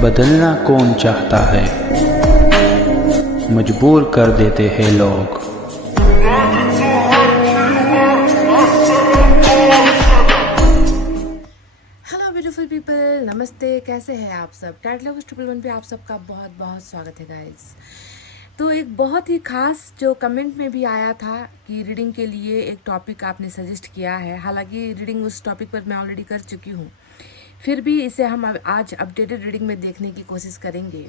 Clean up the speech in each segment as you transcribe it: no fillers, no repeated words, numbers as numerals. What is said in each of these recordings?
बदलना कौन चाहता है, मजबूर कर देते हैं लोग। हेलो ब्यूटीफुल पीपल, नमस्ते। कैसे हैं आप सब? टैट लव 111 पे आप सबका बहुत बहुत स्वागत है गाइस। तो एक बहुत ही खास जो कमेंट में भी आया था कि रीडिंग के लिए एक टॉपिक आपने सजेस्ट किया है। हालांकि रीडिंग उस टॉपिक पर मैं ऑलरेडी कर चुकी हूँ, फिर भी इसे हम आज अपडेटेड रीडिंग में देखने की कोशिश करेंगे।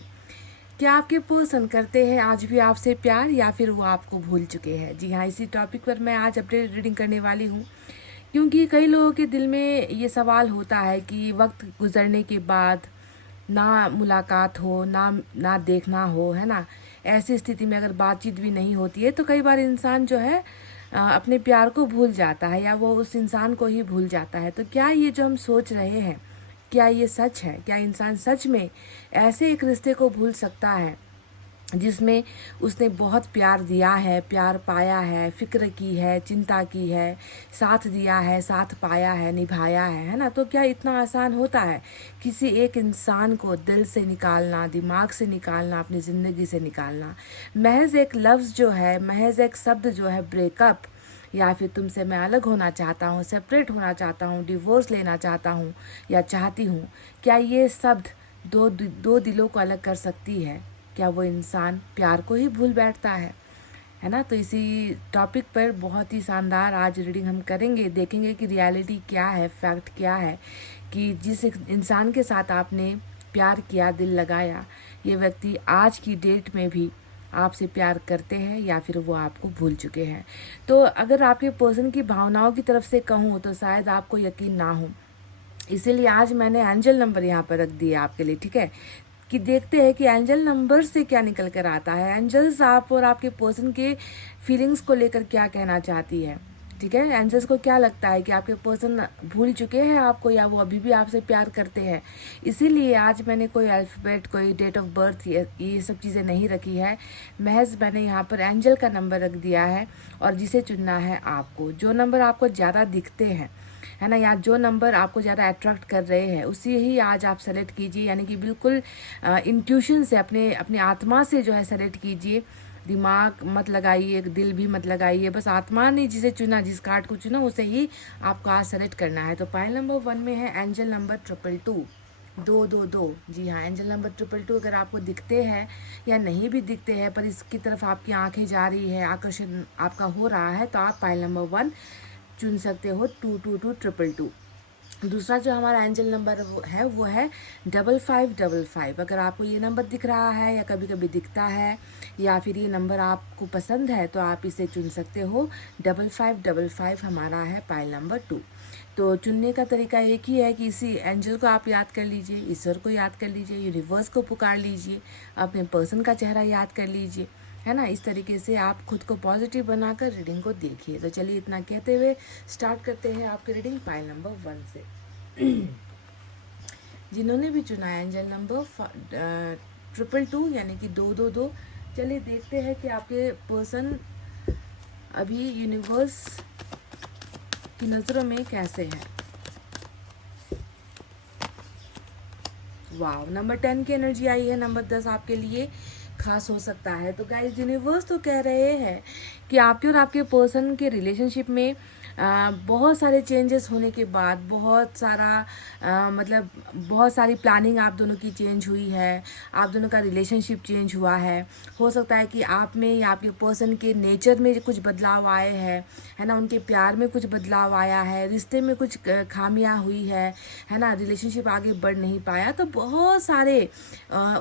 क्या आपके पर्सन करते हैं आज भी आपसे प्यार, या फिर वो आपको भूल चुके हैं? जी हाँ, इसी टॉपिक पर मैं आज अपडेटेड रीडिंग करने वाली हूँ, क्योंकि कई लोगों के दिल में ये सवाल होता है कि वक्त गुजरने के बाद ना मुलाकात हो, ना देखना हो, है ना। ऐसी स्थिति में अगर बातचीत भी नहीं होती है तो कई बार इंसान जो है अपने प्यार को भूल जाता है, या वो उस इंसान को ही भूल जाता है। तो क्या ये जो हम सोच रहे हैं, क्या ये सच है? क्या इंसान सच में ऐसे एक रिश्ते को भूल सकता है जिसमें उसने बहुत प्यार दिया है, प्यार पाया है, फिक्र की है, चिंता की है, साथ दिया है, साथ पाया है, निभाया है ना? तो क्या इतना आसान होता है किसी एक इंसान को दिल से निकालना, दिमाग से निकालना, अपनी ज़िंदगी से निकालना? महज एक लफ्ज़ जो है, महज एक शब्द जो है, ब्रेकअप, या फिर तुमसे मैं अलग होना चाहता हूँ, सेपरेट होना चाहता हूँ, डिवोर्स लेना चाहता हूँ या चाहती हूँ, क्या ये शब्द दो दिलों को अलग कर सकती है? क्या वो इंसान प्यार को ही भूल बैठता है ना? तो इसी टॉपिक पर बहुत ही शानदार आज रीडिंग हम करेंगे, देखेंगे कि रियलिटी क्या है, फैक्ट क्या है कि जिस इंसान के साथ आपने प्यार किया, दिल लगाया, ये व्यक्ति आज की डेट में भी आपसे प्यार करते हैं या फिर वो आपको भूल चुके हैं। तो अगर आपके पर्सन की भावनाओं की तरफ से कहूँ तो शायद आपको यकीन ना हो, इसीलिए आज मैंने एंजल नंबर यहाँ पर रख दिया आपके लिए, ठीक है? कि देखते हैं कि एंजल नंबर से क्या निकल कर आता है। एंजल्स आप और आपके पर्सन के फीलिंग्स को लेकर क्या कहना चाहती है, ठीक है? एंजल्स को क्या लगता है कि आपके पर्सन भूल चुके हैं आपको, या वो अभी भी आपसे प्यार करते हैं? इसीलिए आज मैंने कोई अल्फ़ाबेट, कोई डेट ऑफ बर्थ, ये सब चीज़ें नहीं रखी है। महज मैंने यहाँ पर एंजल का नंबर रख दिया है, और जिसे चुनना है आपको। जो नंबर आपको ज़्यादा दिखते हैं, है ना, या जो नंबर आपको ज़्यादा अट्रैक्ट कर रहे हैं, उसी ही आज आप सेलेक्ट कीजिए। यानी कि बिल्कुल इंट्यूशन से, अपने आत्मा से जो है सेलेक्ट कीजिए। दिमाग मत लगाइए, दिल भी मत लगाइए, बस आत्मा ने जिसे चुना, जिस कार्ड को चुना, उसे ही आपको आज सेलेक्ट करना है। तो पाइल नंबर 1 में है एंजल नंबर 222 222। जी हाँ, एंजल नंबर 222 अगर आपको दिखते हैं या नहीं भी दिखते हैं, पर इसकी तरफ आपकी आंखें जा रही है, आकर्षण आपका हो रहा है, तो आप पाइल नंबर 1 चुन सकते हो, 222 दूसरा जो हमारा एंजल नंबर है वो है 5555। अगर आपको ये नंबर दिख रहा है या कभी कभी दिखता है, या फिर ये नंबर आपको पसंद है, तो आप इसे चुन सकते हो। 5555 हमारा है पाइल नंबर 2। तो चुनने का तरीका एक ही है कि इसी एंजल को आप याद कर लीजिए, ईश्वर को याद कर लीजिए, यूनिवर्स को पुकार लीजिए, अपने पर्सन का चेहरा याद कर लीजिए, है ना। इस तरीके से आप खुद को पॉजिटिव बनाकर रीडिंग को देखिए। तो चलिए इतना कहते हुए स्टार्ट करते हैं आपकी रीडिंग पाइल नंबर 1 से। जिन्होंने भी चुना है एंजल नंबर 222 यानी कि 222, चलिए देखते हैं कि आपके पर्सन अभी यूनिवर्स की नज़रों में कैसे हैं। वाह, नंबर 10 की एनर्जी आई है। नंबर 10 आपके लिए खास हो सकता है। तो गाइस, यूनिवर्स तो कह रहे हैं कि आपके और आपके पर्सन के रिलेशनशिप में बहुत सारे चेंजेस होने के बाद, बहुत सारी प्लानिंग आप दोनों की चेंज हुई है, आप दोनों का रिलेशनशिप चेंज हुआ है। हो सकता है कि आप में या आपके पर्सन के नेचर में कुछ बदलाव आए हैं, है ना, उनके प्यार में कुछ बदलाव आया है, रिश्ते में कुछ खामियां हुई है ना, रिलेशनशिप आगे बढ़ नहीं पाया। तो बहुत सारे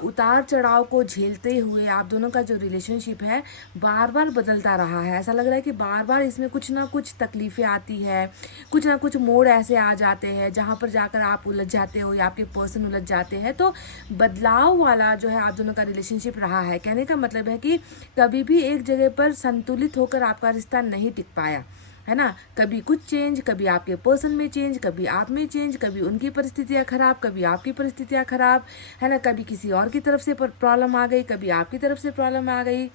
उतार चढ़ाव को झेलते हुए आप दोनों का जो रिलेशनशिप है बार बार बदलता रहा है। ऐसा लग रहा है कि बार बार इसमें कुछ ना कुछ तकलीफें आती है, कुछ ना कुछ मोड़ ऐसे आ जाते हैं जहाँ पर जाकर आप उलझ जाते हो या आपके पर्सन उलझ जाते हैं। तो बदलाव वाला जो है आप दोनों का रिलेशनशिप रहा है। कहने का मतलब है कि कभी भी एक जगह पर संतुलित होकर आपका रिश्ता नहीं टिक पाया, है ना। कभी कुछ चेंज, कभी आपके पर्सन में चेंज, कभी आप में चेंज, कभी उनकी परिस्थितियाँ खराब, कभी आपकी परिस्थितियाँ खराब, है ना। कभी किसी और की तरफ से प्रॉब्लम आ गई, कभी आपकी तरफ से प्रॉब्लम आ गई।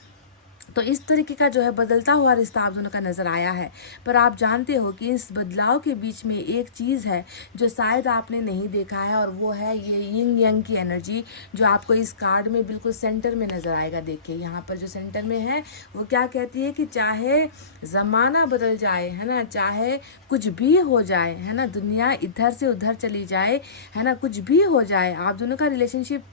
तो इस तरीके का जो है बदलता हुआ रिश्ता आप दोनों का नज़र आया है। पर आप जानते हो कि इस बदलाव के बीच में एक चीज़ है जो शायद आपने नहीं देखा है, और वो है ये यिंग यांग की एनर्जी जो आपको इस कार्ड में बिल्कुल सेंटर में नज़र आएगा। देखिए यहाँ पर जो सेंटर में है वो क्या कहती है कि चाहे ज़माना बदल जाए, है ना, चाहे कुछ भी हो जाए, है ना, दुनिया इधर से उधर चली जाए, है ना, कुछ भी हो जाए, आप दोनों का रिलेशनशिप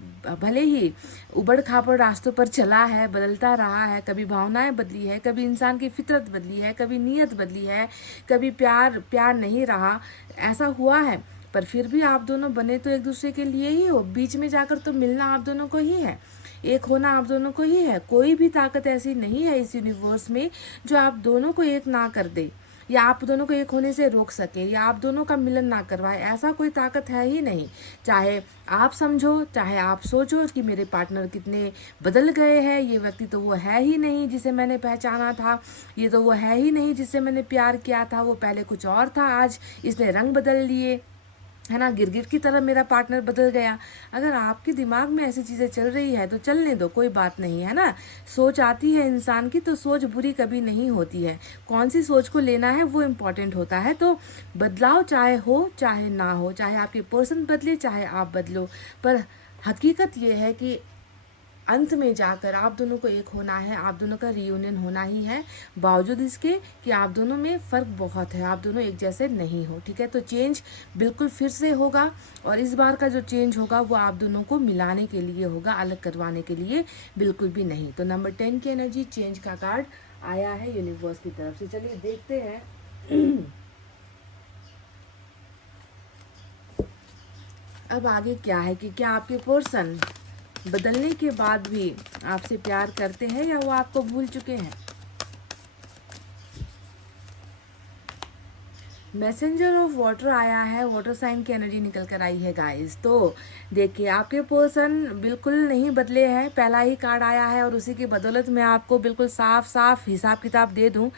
भले ही उबड़ खाबड़ रास्तों पर चला है, बदलता रहा है, कभी भावनाएं बदली है, कभी इंसान की फितरत बदली है, कभी नीयत बदली है, कभी प्यार नहीं रहा, ऐसा हुआ है, पर फिर भी आप दोनों बने तो एक दूसरे के लिए ही हो। बीच में जाकर तो मिलना आप दोनों को ही है, एक होना आप दोनों को ही है। कोई भी ताकत ऐसी नहीं है इस यूनिवर्स में जो आप दोनों को एक ना कर दे, या आप दोनों को एक होने से रोक सके, या आप दोनों का मिलन ना करवाए। ऐसा कोई ताकत है ही नहीं। चाहे आप समझो, चाहे आप सोचो कि मेरे पार्टनर कितने बदल गए हैं, ये व्यक्ति तो वो है ही नहीं जिसे मैंने पहचाना था, ये तो वो है ही नहीं जिससे मैंने प्यार किया था, वो पहले कुछ और था, आज इसने रंग बदल लिए, है ना, गिरगिट की तरह मेरा पार्टनर बदल गया। अगर आपके दिमाग में ऐसी चीज़ें चल रही है तो चलने दो, कोई बात नहीं, है ना। सोच आती है इंसान की तो सोच बुरी कभी नहीं होती है, कौन सी सोच को लेना है वो इम्पोर्टेंट होता है। तो बदलाव चाहे हो चाहे ना हो, चाहे आपके पर्सन बदले चाहे आप बदलो, पर हकीकत ये है कि अंत में जाकर आप दोनों को एक होना है, आप दोनों का रियूनियन होना ही है, बावजूद इसके कि आप दोनों में फ़र्क बहुत है, आप दोनों एक जैसे नहीं हो, ठीक है। तो चेंज बिल्कुल फिर से होगा, और इस बार का जो चेंज होगा वो आप दोनों को मिलाने के लिए होगा, अलग करवाने के लिए बिल्कुल भी नहीं। तो नंबर 10 की एनर्जी चेंज का कार्ड आया है यूनिवर्स की तरफ से। चलिए देखते हैं अब आगे क्या है, कि क्या आपके पर्सन बदलने के बाद भी आपसे प्यार करते हैं या वो आपको भूल चुके हैं। मैसेंजर ऑफ वाटर आया है, वाटर साइन की एनर्जी निकल कर आई है गाइस। तो देखिए आपके पर्सन बिल्कुल नहीं बदले हैं, पहला ही कार्ड आया है, और उसी की बदौलत मैं आपको बिल्कुल साफ साफ हिसाब किताब दे दूं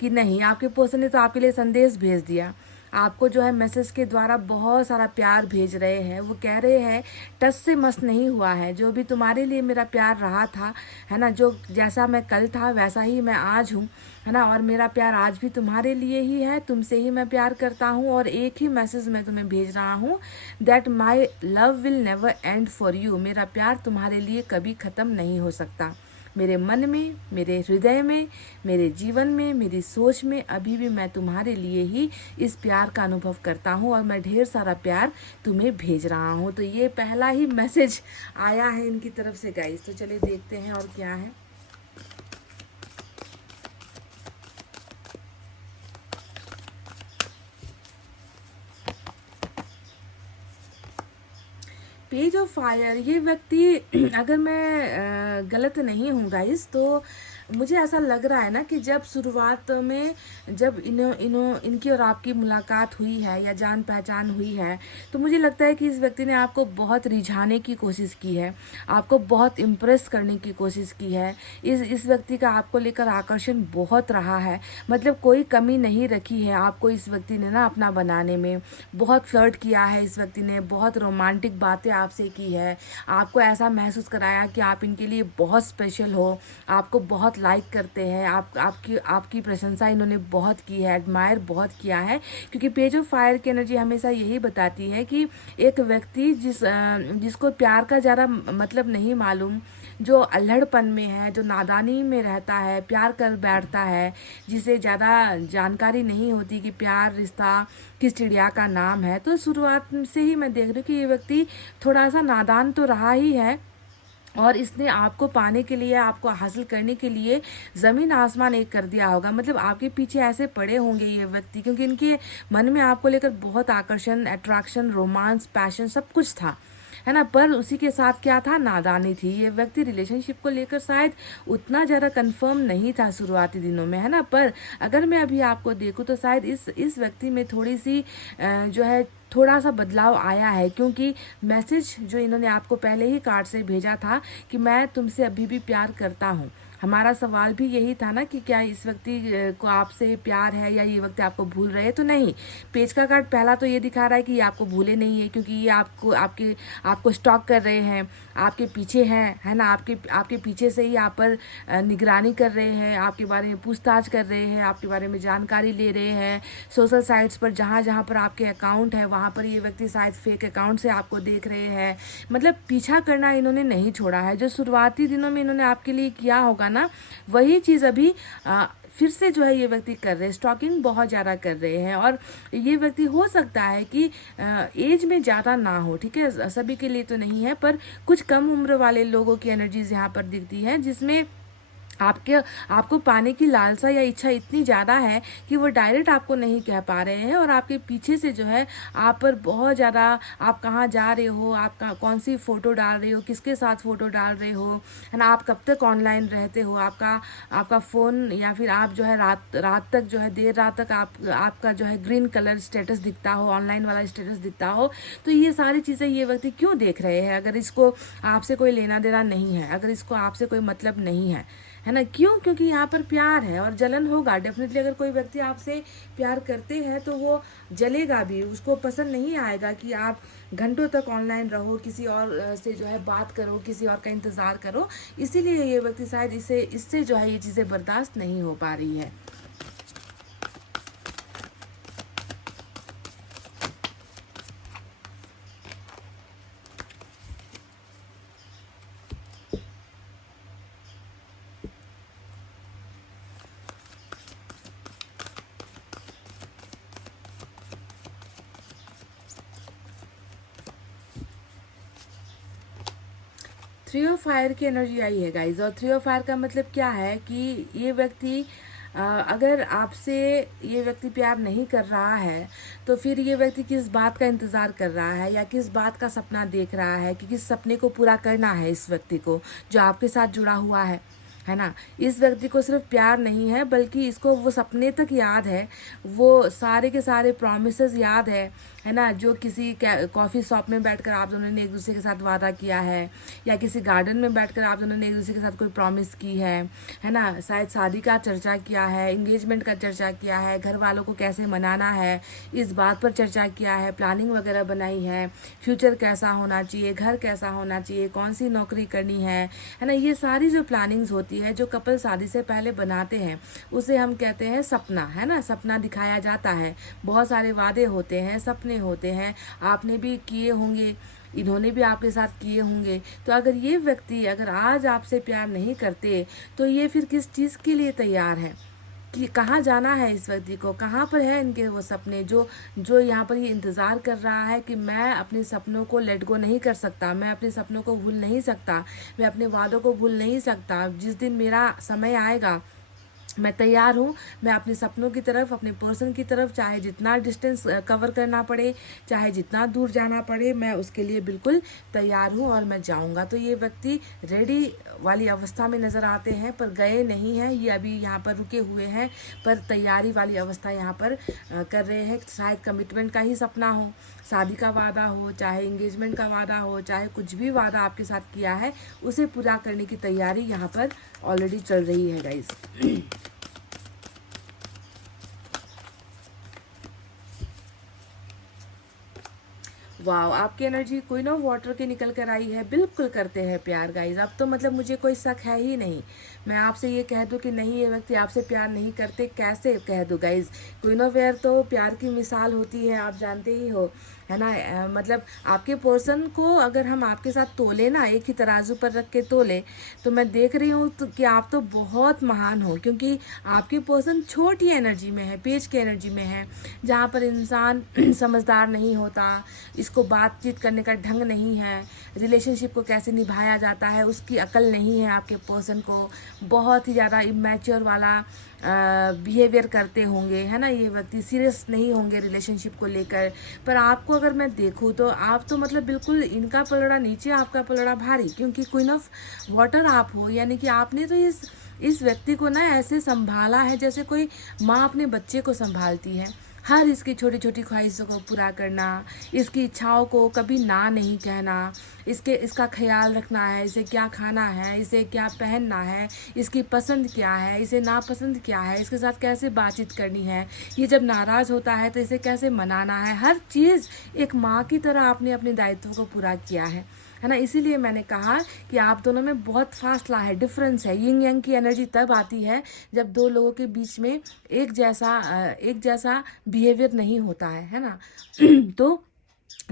कि नहीं, आपके पर्सन ने तो आपके लिए संदेश भेज दिया, आपको जो है मैसेज के द्वारा बहुत सारा प्यार भेज रहे हैं। वो कह रहे हैं टच से मस नहीं हुआ है, जो भी तुम्हारे लिए मेरा प्यार रहा था, है ना, जो जैसा मैं कल था वैसा ही मैं आज हूँ, है ना, और मेरा प्यार आज भी तुम्हारे लिए ही है, तुमसे ही मैं प्यार करता हूँ। और एक ही मैसेज मैं तुम्हें भेज रहा हूँ, that my love will never and for you, मेरा प्यार तुम्हारे लिए कभी ख़त्म नहीं हो सकता। मेरे मन में, मेरे हृदय में, मेरे जीवन में, मेरी सोच में अभी भी मैं तुम्हारे लिए ही इस प्यार का अनुभव करता हूँ, और मैं ढेर सारा प्यार तुम्हें भेज रहा हूँ। तो ये पहला ही मैसेज आया है इनकी तरफ से गाइस। तो चलिए देखते हैं और क्या है। पेज ऑफ फायर, ये व्यक्ति अगर मैं गलत नहीं हूँ गाइस तो मुझे ऐसा लग रहा है ना कि जब शुरुआत में जब इनकी और आपकी मुलाकात हुई है या जान पहचान हुई है, तो मुझे लगता है कि इस व्यक्ति ने आपको बहुत रिझाने की कोशिश की है, आपको बहुत इम्प्रेस करने की कोशिश की है। इस व्यक्ति का आपको लेकर आकर्षण बहुत रहा है, मतलब कोई कमी नहीं रखी है आपको इस व्यक्ति ने ना अपना बनाने में। बहुत फ्लर्ट किया है इस व्यक्ति ने, बहुत रोमांटिक बातें आपसे की है, आपको ऐसा महसूस कराया कि आप इनके लिए बहुत स्पेशल हो, आपको बहुत लाइक करते हैं, आपकी प्रशंसा इन्होंने बहुत की है, एडमायर बहुत किया है। क्योंकि पेज ऑफ फायर की एनर्जी हमेशा यही बताती है कि एक व्यक्ति जिसको प्यार का ज़्यादा मतलब नहीं मालूम, जो अल्हड़पन में है, जो नादानी में रहता है, प्यार कर बैठता है, जिसे ज़्यादा जानकारी नहीं होती कि प्यार रिश्ता किस चिड़िया का नाम है। तो शुरुआत से ही मैं देख रही हूँ कि ये व्यक्ति थोड़ा सा नादान तो रहा ही है, और इसने आपको पाने के लिए, आपको हासिल करने के लिए ज़मीन आसमान एक कर दिया होगा। मतलब आपके पीछे ऐसे पड़े होंगे ये व्यक्ति, क्योंकि इनके मन में आपको लेकर बहुत आकर्षण, अट्रैक्शन, रोमांस, पैशन सब कुछ था, है ना। पर उसी के साथ क्या था, नादानी थी। ये व्यक्ति रिलेशनशिप को लेकर शायद उतना ज़्यादा कंफर्म नहीं था शुरुआती दिनों में, है ना। पर अगर मैं अभी आपको देखूँ तो शायद इस व्यक्ति में थोड़ी सी जो है थोड़ा सा बदलाव आया है, क्योंकि मैसेज जो इन्होंने आपको पहले ही कार्ड से भेजा था कि मैं तुमसे अभी भी प्यार करता हूँ, हमारा सवाल भी यही था ना कि क्या इस व्यक्ति को आपसे प्यार है या ये व्यक्ति आपको भूल रहे हैं। तो नहीं, पेज का कार्ड पहला तो ये दिखा रहा है कि ये आपको भूले नहीं है, क्योंकि ये आपको स्टॉक कर रहे हैं, आपके पीछे हैं, है ना, आपके पीछे से ही आप पर निगरानी कर रहे हैं, आपके बारे में पूछताछ कर रहे हैं, आपके बारे में जानकारी ले रहे हैं। सोशल साइट्स पर जहाँ जहाँ पर आपके अकाउंट है वहाँ पर ये व्यक्ति शायद फेक अकाउंट से आपको देख रहे हैं। मतलब पीछा करना इन्होंने नहीं छोड़ा है। जो शुरुआती दिनों में इन्होंने आपके लिए किया होगा ना, वही चीज़ अभी फिर से जो है ये व्यक्ति कर रहे हैं। स्टॉकिंग बहुत ज़्यादा कर रहे हैं। और ये व्यक्ति हो सकता है कि एज में ज़्यादा ना हो, ठीक है, सभी के लिए तो नहीं है, पर कुछ कम उम्र वाले लोगों की एनर्जीज यहाँ पर दिखती है, जिसमें आपको पाने की लालसा या इच्छा इतनी ज़्यादा है कि वो डायरेक्ट आपको नहीं कह पा रहे हैं। और आपके पीछे से जो है आप पर बहुत ज़्यादा, आप कहाँ जा रहे हो, आप कौन सी फ़ोटो डाल रहे हो, किसके साथ फ़ोटो डाल रहे हो, है ना, आप कब तक ऑनलाइन रहते हो, आपका फ़ोन, या फिर आप जो है रात तक जो है देर रात तक आपका जो है ग्रीन कलर स्टेटस दिखता हो, ऑनलाइन वाला स्टेटस दिखता हो। तो ये सारी चीज़ें ये व्यक्ति क्यों देख रहे हैं, अगर इसको आपसे कोई लेना देना नहीं है, अगर इसको आपसे कोई मतलब नहीं है ना। क्यों? क्योंकि यहाँ पर प्यार है और जलन होगा डेफिनेटली। अगर कोई व्यक्ति आपसे प्यार करते हैं तो वो जलेगा भी, उसको पसंद नहीं आएगा कि आप घंटों तक ऑनलाइन रहो, किसी और से जो है बात करो, किसी और का इंतज़ार करो। इसीलिए ये व्यक्ति शायद इससे जो है ये चीज़ें बर्दाश्त नहीं हो पा रही है। थ्री ऑफ फायर की एनर्जी आई है गाइज। और थ्री ऑफ फायर का मतलब क्या है कि ये व्यक्ति अगर आपसे ये व्यक्ति प्यार नहीं कर रहा है तो फिर ये व्यक्ति किस बात का इंतज़ार कर रहा है या किस बात का सपना देख रहा है कि किस सपने को पूरा करना है इस व्यक्ति को जो आपके साथ जुड़ा हुआ है ना। इस व्यक्ति को सिर्फ प्यार नहीं है बल्कि इसको वो सपने तक याद है, वो सारे के सारे प्रॉमिसेस याद है ना, जो किसी कॉफ़ी शॉप में बैठकर आप दोनों ने एक दूसरे के साथ वादा किया है, या किसी गार्डन में बैठकर आप दोनों ने एक दूसरे के साथ कोई प्रॉमिस की है ना। शायद शादी का चर्चा किया है, एंगेजमेंट का चर्चा किया है, घर वालों को कैसे मनाना है इस बात पर चर्चा किया है, प्लानिंग वगैरह बनाई है, फ्यूचर कैसा होना चाहिए, घर कैसा होना चाहिए, कौन सी नौकरी करनी है ना। ये सारी जो प्लानिंग्स होती है जो कपल शादी से पहले बनाते हैं उसे हम कहते हैं सपना, है ना। सपना दिखाया जाता है, बहुत सारे वादे होते हैं, सपने होते हैं, आपने भी किए होंगे, इन्होंने भी आपके साथ किए होंगे। तो अगर ये व्यक्ति अगर आज आपसे प्यार नहीं करते तो ये फिर किस चीज़ के लिए तैयार है, कि कहाँ जाना है इस व्यक्ति को, कहाँ पर है इनके वो सपने जो यहाँ पर ये इंतज़ार कर रहा है कि मैं अपने सपनों को लेट गो नहीं कर सकता, मैं अपने सपनों को भूल नहीं सकता, मैं अपने वादों को भूल नहीं सकता। जिस दिन मेरा समय आएगा मैं तैयार हूँ, मैं अपने सपनों की तरफ, अपने पर्सन की तरफ, चाहे जितना डिस्टेंस कवर करना पड़े, चाहे जितना दूर जाना पड़े, मैं उसके लिए बिल्कुल तैयार हूँ और मैं जाऊँगा। तो ये व्यक्ति रेडी वाली अवस्था में नज़र आते हैं पर गए नहीं हैं, ये अभी यहाँ पर रुके हुए हैं पर तैयारी वाली अवस्था यहाँ पर कर रहे हैं। शायद कमिटमेंट का ही सपना हो, शादी का वादा हो, चाहे इंगेजमेंट का वादा हो, चाहे कुछ भी वादा आपके साथ किया है उसे पूरा करने की तैयारी यहाँ पर ऑलरेडी चल रही है गाइस। वाओ, आपकी एनर्जी क्वीन ऑफ वाटर की निकल कर आई है। बिल्कुल करते हैं प्यार गाइज, अब तो मतलब मुझे कोई शक है ही नहीं। मैं आपसे ये कह दूं कि नहीं ये व्यक्ति आपसे प्यार नहीं करते, कैसे कह दूं गाइज। क्वीन ऑफ एयर तो प्यार की मिसाल होती है, आप जानते ही हो, है ना। मतलब आपके पर्सन को अगर हम आपके साथ तोले ना, एक ही तराजू पर रख के तोले, तो मैं देख रही हूँ तो कि आप तो बहुत महान हो, क्योंकि आपके पर्सन छोटी एनर्जी में है, पेज की एनर्जी में है, जहाँ पर इंसान समझदार नहीं होता, इसको बातचीत करने का ढंग नहीं है, रिलेशनशिप को कैसे निभाया जाता है उसकी अकल नहीं है आपके पर्सन को, बहुत ही ज़्यादा इमैच्योर वाला बिहेवियर करते होंगे, है ना। ये व्यक्ति सीरियस नहीं होंगे रिलेशनशिप को लेकर। पर आपको अगर मैं देखूँ तो आप तो मतलब बिल्कुल इनका पलड़ा नीचे, आपका पलड़ा भारी, क्योंकि क्वीन ऑफ वाटर आप हो, यानी कि आपने तो इस व्यक्ति को ना ऐसे संभाला है जैसे कोई माँ अपने बच्चे को संभालती है। हर इसकी छोटी छोटी ख्वाहिशों को पूरा करना, इसकी इच्छाओं को कभी ना नहीं कहना, इसका ख्याल रखना है, इसे क्या खाना है, इसे क्या पहनना है, इसकी पसंद क्या है, इसे नापसंद क्या है, इसके साथ कैसे बातचीत करनी है, ये जब नाराज़ होता है तो इसे कैसे मनाना है। हर चीज़ एक माँ की तरह आपने अपने दायित्व को पूरा किया है ना। इसीलिए मैंने कहा कि आप दोनों में बहुत फासला है, डिफरेंस है। यिंग यांग की एनर्जी तब आती है जब दो लोगों के बीच में एक जैसा बिहेवियर नहीं होता है ना। तो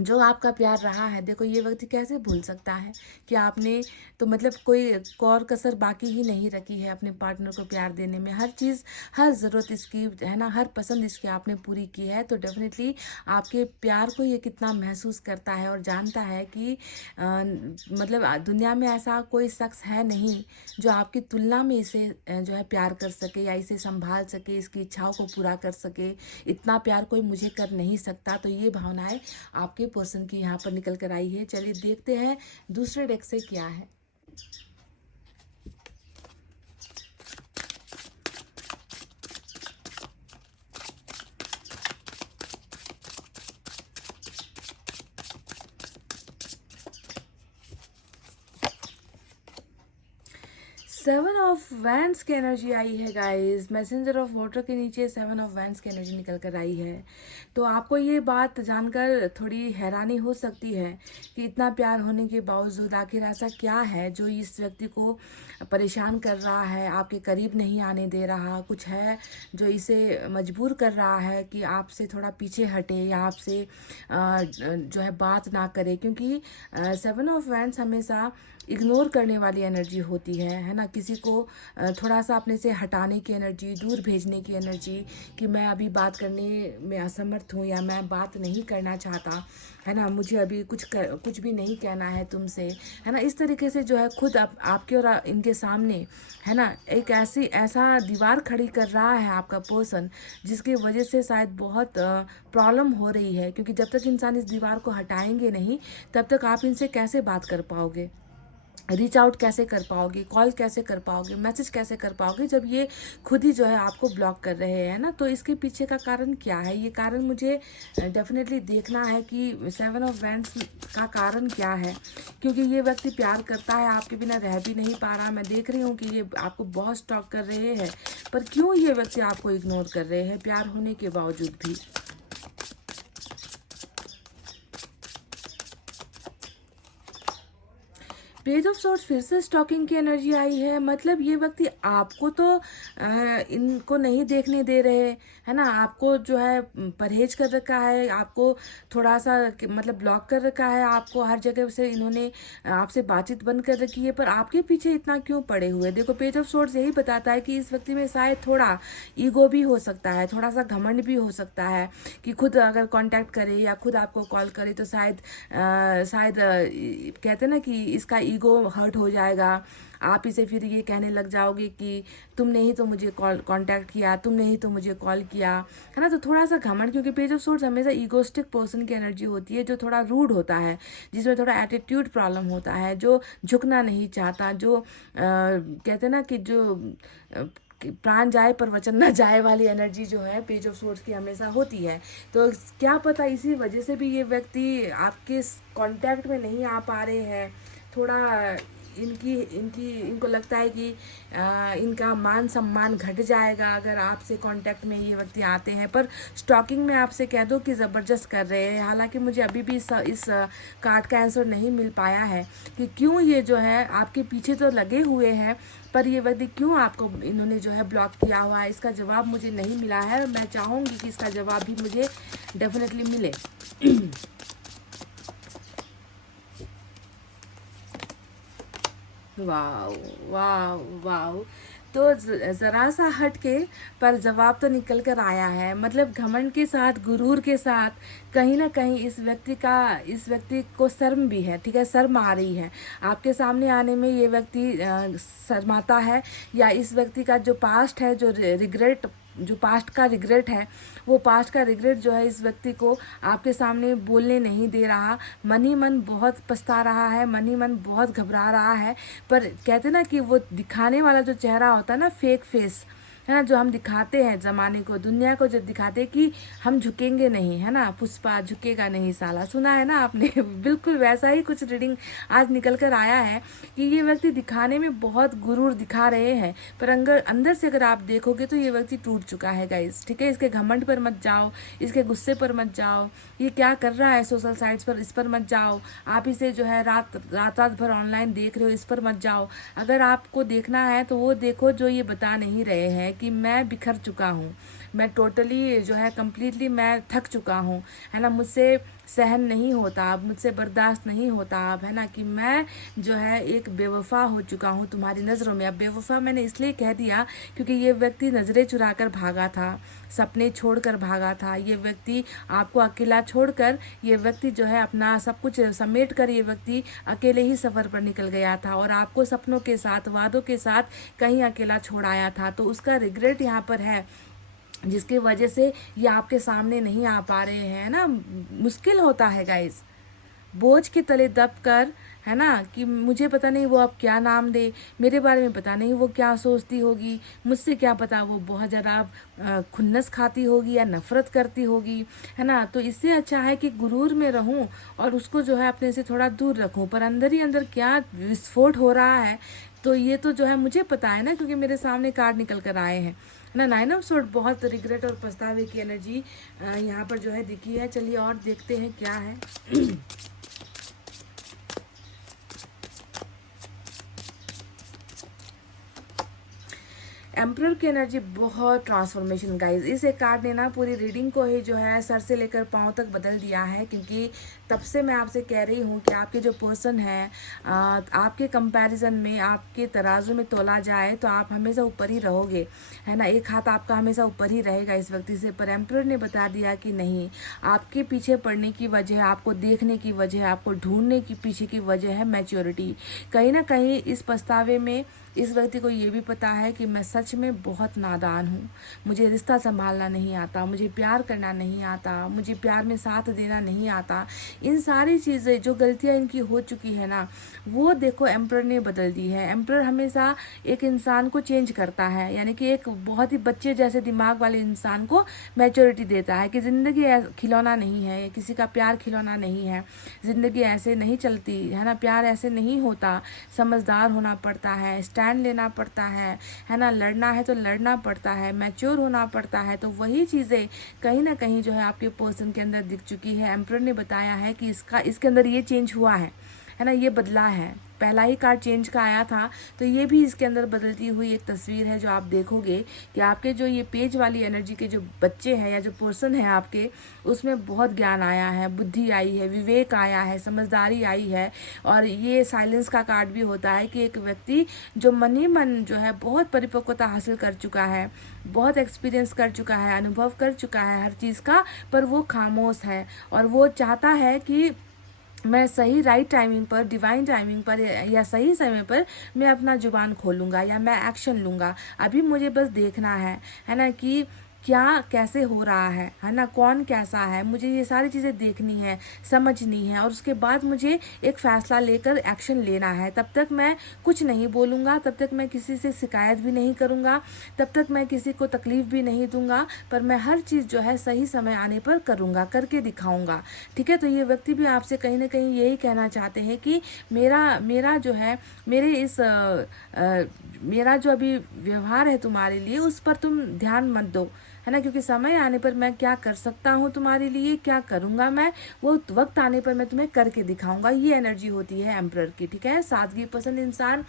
जो आपका प्यार रहा है, देखो ये व्यक्ति कैसे भूल सकता है कि आपने तो मतलब कोई कौर कसर बाकी ही नहीं रखी है अपने पार्टनर को प्यार देने में। हर चीज़, हर ज़रूरत इसकी है ना, हर पसंद इसकी आपने पूरी की है। तो डेफिनेटली आपके प्यार को ये कितना महसूस करता है और जानता है कि मतलब दुनिया में ऐसा कोई शख्स है नहीं जो आपकी तुलना में इसे जो है प्यार कर सके या इसे संभाल सके, इसकी इच्छाओं को पूरा कर सके। इतना प्यार कोई मुझे कर नहीं सकता। तो ये भावनाएं आपके पर्सन की यहाँ पर निकल कर आई है। चलिए देखते हैं दूसरे डेक से क्या है। सेवन ऑफ वैंड्स की एनर्जी आई है गाइस। मैसेंजर ऑफ वाटर के नीचे सेवन ऑफ वैंड्स की एनर्जी निकल कर आई है। तो आपको ये बात जानकर थोड़ी हैरानी हो सकती है कि इतना प्यार होने के बावजूद आखिर ऐसा क्या है जो इस व्यक्ति को परेशान कर रहा है, आपके करीब नहीं आने दे रहा। कुछ है जो इसे मजबूर कर रहा है कि आपसे थोड़ा पीछे हटे या आपसे जो है बात ना करे। क्योंकि सेवन ऑफ वैंड्स हमेशा इग्नोर करने वाली एनर्जी होती है ना। किसी को थोड़ा सा अपने से हटाने की एनर्जी, दूर भेजने की एनर्जी कि मैं अभी बात करने में असमर्थ हूँ या मैं बात नहीं करना चाहता, है ना, मुझे अभी कुछ भी नहीं कहना है तुमसे, है ना। इस तरीके से जो है खुद आपके और इनके सामने, है ना, एक ऐसा दीवार खड़ी कर रहा है आपका पर्सन, जिसकी वजह से शायद बहुत प्रॉब्लम हो रही है। क्योंकि जब तक इंसान इस दीवार को हटाएंगे नहीं, तब तक आप इनसे कैसे बात कर पाओगे, रीच आउट कैसे कर पाओगे, कॉल कैसे कर पाओगे, मैसेज कैसे कर पाओगे, जब ये खुद ही जो है आपको ब्लॉक कर रहे हैं ना। तो इसके पीछे का कारण क्या है, ये कारण मुझे डेफिनेटली देखना है कि सेवन ऑफ वैंड्स का कारण क्या है। क्योंकि ये व्यक्ति प्यार करता है, आपके बिना रह भी नहीं पा रहा। मैं देख रही हूँ कि ये आपको बहुत स्टॉक कर रहे हैं, पर क्यों ये व्यक्ति आपको इग्नोर कर रहे हैं प्यार होने के बावजूद भी। पेज ऑफ सोर्स फिर से स्टॉकिंग की एनर्जी आई है। मतलब ये व्यक्ति आपको तो इनको नहीं देखने दे रहे, है ना, आपको जो है परहेज कर रखा है, आपको थोड़ा सा मतलब ब्लॉक कर रखा है, आपको हर जगह से इन्होंने आपसे बातचीत बंद कर रखी है। पर आपके पीछे इतना क्यों पड़े हुए। देखो पेज ऑफ सोर्स यही बताता है कि इस व्यक्ति में शायद थोड़ा ईगो भी हो सकता है, थोड़ा सा घमंड भी हो सकता है कि खुद अगर कांटेक्ट करे या खुद आपको कॉल करे तो शायद कहते हैं ना कि इसका ईगो हर्ट हो जाएगा। आप इसे फिर ये कहने लग जाओगे कि तुमने ही तो मुझे कांटेक्ट किया, तुमने ही तो मुझे कॉल किया, है ना। तो थोड़ा सा घमंड, क्योंकि पेज ऑफ सोर्स हमेशा ईगोस्टिक पर्सन की एनर्जी होती है, जो थोड़ा रूड होता है, जिसमें थोड़ा एटीट्यूड प्रॉब्लम होता है, जो झुकना नहीं चाहता, जो कहते हैं ना कि जो प्राण जाए पर वचन ना जाए वाली एनर्जी जो है पेज ऑफ सोर्स की हमेशा होती है। तो क्या पता इसी वजह से भी ये व्यक्ति आपके कांटेक्ट में नहीं आ पा रहे हैं। थोड़ा इनको लगता है कि इनका मान सम्मान घट जाएगा अगर आपसे कांटेक्ट में ये व्यक्ति आते हैं। पर स्टॉकिंग में आपसे कह दो कि ज़बरदस्त कर रहे हैं। हालांकि मुझे अभी भी इस कार्ड का आंसर नहीं मिल पाया है कि क्यों ये जो है आपके पीछे तो लगे हुए हैं, पर ये व्यक्ति क्यों आपको इन्होंने जो है ब्लॉक किया हुआ है, इसका जवाब मुझे नहीं मिला है। मैं चाहूँगी कि इसका जवाब भी मुझे डेफिनेटली मिले। Wow wow wow. तो ज़रा सा हट के पर जवाब तो निकल कर आया है। मतलब घमंड के साथ, गुरूर के साथ कहीं ना कहीं इस व्यक्ति को शर्म भी है, ठीक है, शर्म आ रही है आपके सामने आने में। ये व्यक्ति शर्माता है, या इस व्यक्ति का जो पास्ट है, जो पास्ट का रिग्रेट है, वो पास्ट का रिग्रेट जो है इस व्यक्ति को आपके सामने बोलने नहीं दे रहा। मन ही मन बहुत पछता रहा है, मन ही मन बहुत घबरा रहा है। पर कहते ना कि वो दिखाने वाला जो चेहरा होता है ना, फेक फेस, है ना, जो हम दिखाते हैं ज़माने को, दुनिया को, जो दिखाते हैं कि हम झुकेंगे नहीं, है ना, पुष्पा झुकेगा नहीं साला, सुना है ना आपने। बिल्कुल वैसा ही कुछ रीडिंग आज निकल कर आया है कि ये व्यक्ति दिखाने में बहुत गुरूर दिखा रहे हैं, पर अंदर से अगर आप देखोगे तो ये व्यक्ति टूट चुका है गाइस, ठीक है। इसके घमंड पर मत जाओ, इसके गुस्से पर मत जाओ, ये क्या कर रहा है सोशल साइट्स पर, इस पर मत जाओ। आप इसे जो है रात भर ऑनलाइन देख रहे हो, इस पर मत जाओ। अगर आपको देखना है तो वो देखो जो ये बता नहीं रहे हैं कि मैं बिखर चुका हूँ, मैं टोटली जो है कम्प्लीटली मैं थक चुका हूँ, है ना, मुझसे सहन नहीं होता अब, मुझसे बर्दाश्त नहीं होता अब, है ना, कि मैं जो है एक बेवफा हो चुका हूँ तुम्हारी नज़रों में। अब बेवफा मैंने इसलिए कह दिया क्योंकि ये व्यक्ति नज़रें चुरा कर भागा था, सपने छोड़कर भागा था, ये व्यक्ति आपको अकेला छोड़कर, ये व्यक्ति जो है अपना सब कुछ समेट कर ये व्यक्ति अकेले ही सफ़र पर निकल गया था और आपको सपनों के साथ, वादों के साथ कहीं अकेला छोड़ आया था। तो उसका रिग्रेट यहाँ पर है, जिसकी वजह से ये आपके सामने नहीं आ पा रहे हैं ना। मुश्किल होता है गाइस, बोझ के तले दब कर, है ना, कि मुझे पता नहीं वो अब क्या नाम दे, मेरे बारे में पता नहीं वो क्या सोचती होगी, मुझसे क्या पता वो बहुत ज़्यादा खुन्नस खाती होगी या नफ़रत करती होगी, है ना। तो इससे अच्छा है कि गुरूर में रहूं और उसको जो है अपने से थोड़ा दूर रखूं, पर अंदर ही अंदर क्या विस्फोट हो रहा है तो ये तो जो है मुझे पता है ना, क्योंकि मेरे सामने कार्ड निकल कर आए हैं ना। 9 ऑफ सोर्ड, बहुत रिग्रेट और पछतावे की एनर्जी यहाँ पर जो है दिखी है। चलिए और देखते हैं क्या है। एम्परर की एनर्जी, बहुत ट्रांसफॉर्मेशन गाइज। इस एक कार्ड ने ना पूरी रीडिंग को ही जो है सर से लेकर पांव तक बदल दिया है, क्योंकि तब से मैं आपसे कह रही हूँ कि आपके जो पर्सन है, आपके कंपैरिजन में, आपके तराजू में तोला जाए तो आप हमेशा ऊपर ही रहोगे, है ना, एक हाथ आपका हमेशा ऊपर ही रहेगा इस व्यक्ति से। पर एम्परर ने बता दिया कि नहीं, आपके पीछे पड़ने की वजह, आपको देखने की वजह, आपको ढूंढने की पीछे की वजह है मैच्योरिटी। कहीं ना कहीं इस पछतावे में इस व्यक्ति को ये भी पता है कि मैं सच में बहुत नादान हूँ, मुझे रिश्ता संभालना नहीं आता, मुझे प्यार करना नहीं आता, मुझे प्यार में साथ देना नहीं आता। इन सारी चीज़ें, जो गलतियाँ इनकी हो चुकी है ना, वो देखो एम्परर ने बदल दी है। एम्परर हमेशा एक इंसान को चेंज करता है, यानी कि एक बहुत ही बच्चे जैसे दिमाग वाले इंसान को मैच्योरिटी देता है कि ज़िंदगी खिलौना नहीं है, किसी का प्यार खिलौना नहीं है, ज़िंदगी ऐसे नहीं चलती, है ना, प्यार ऐसे नहीं होता, समझदार होना पड़ता है, स्टैंड लेना पड़ता है ना, लड़ना है तो लड़ना पड़ता है, मैच्योर होना पड़ता है। तो वही चीज़ें कहीं ना कहीं जो है आपके पर्सन के अंदर दिख चुकी है। एम्परर ने बताया है कि इसके अंदर ये चेंज हुआ है ना, ये बदला है। पहला ही कार्ड चेंज का आया था, तो ये भी इसके अंदर बदलती हुई एक तस्वीर है जो आप देखोगे कि आपके जो ये पेज वाली एनर्जी के जो बच्चे हैं या जो पर्सन है आपके, उसमें बहुत ज्ञान आया है, बुद्धि आई है, विवेक आया है, समझदारी आई है। और ये साइलेंस का कार्ड भी होता है कि एक व्यक्ति जो मन ही मन जो है बहुत परिपक्वता हासिल कर चुका है, बहुत एक्सपीरियंस कर चुका है, अनुभव कर चुका है हर चीज़ का, पर वो खामोश है और वो चाहता है कि मैं सही राइट टाइमिंग पर, डिवाइन टाइमिंग पर या सही समय पर मैं अपना जुबान खोलूँगा या मैं एक्शन लूँगा। अभी मुझे बस देखना है ना, कि क्या कैसे हो रहा है ना, कौन कैसा है, मुझे ये सारी चीज़ें देखनी है, समझनी है और उसके बाद मुझे एक फ़ैसला लेकर एक्शन लेना है। तब तक मैं कुछ नहीं बोलूँगा, तब तक मैं किसी से शिकायत भी नहीं करूँगा, तब तक मैं किसी को तकलीफ़ भी नहीं दूँगा, पर मैं हर चीज़ जो है सही समय आने पर करूँगा, करके दिखाऊँगा, ठीक है। तो ये व्यक्ति भी आपसे कहीं ना कहीं यही कहना चाहते हैं कि मेरा जो है, मेरा जो अभी व्यवहार है तुम्हारे लिए, उस पर तुम ध्यान मत दो, है ना, क्योंकि समय आने पर मैं क्या कर सकता हूँ तुम्हारे लिए, क्या करूँगा मैं, वो वक्त आने पर मैं तुम्हें करके दिखाऊंगा। ये एनर्जी होती है एम्परर की, ठीक है। सादगी पसंद इंसान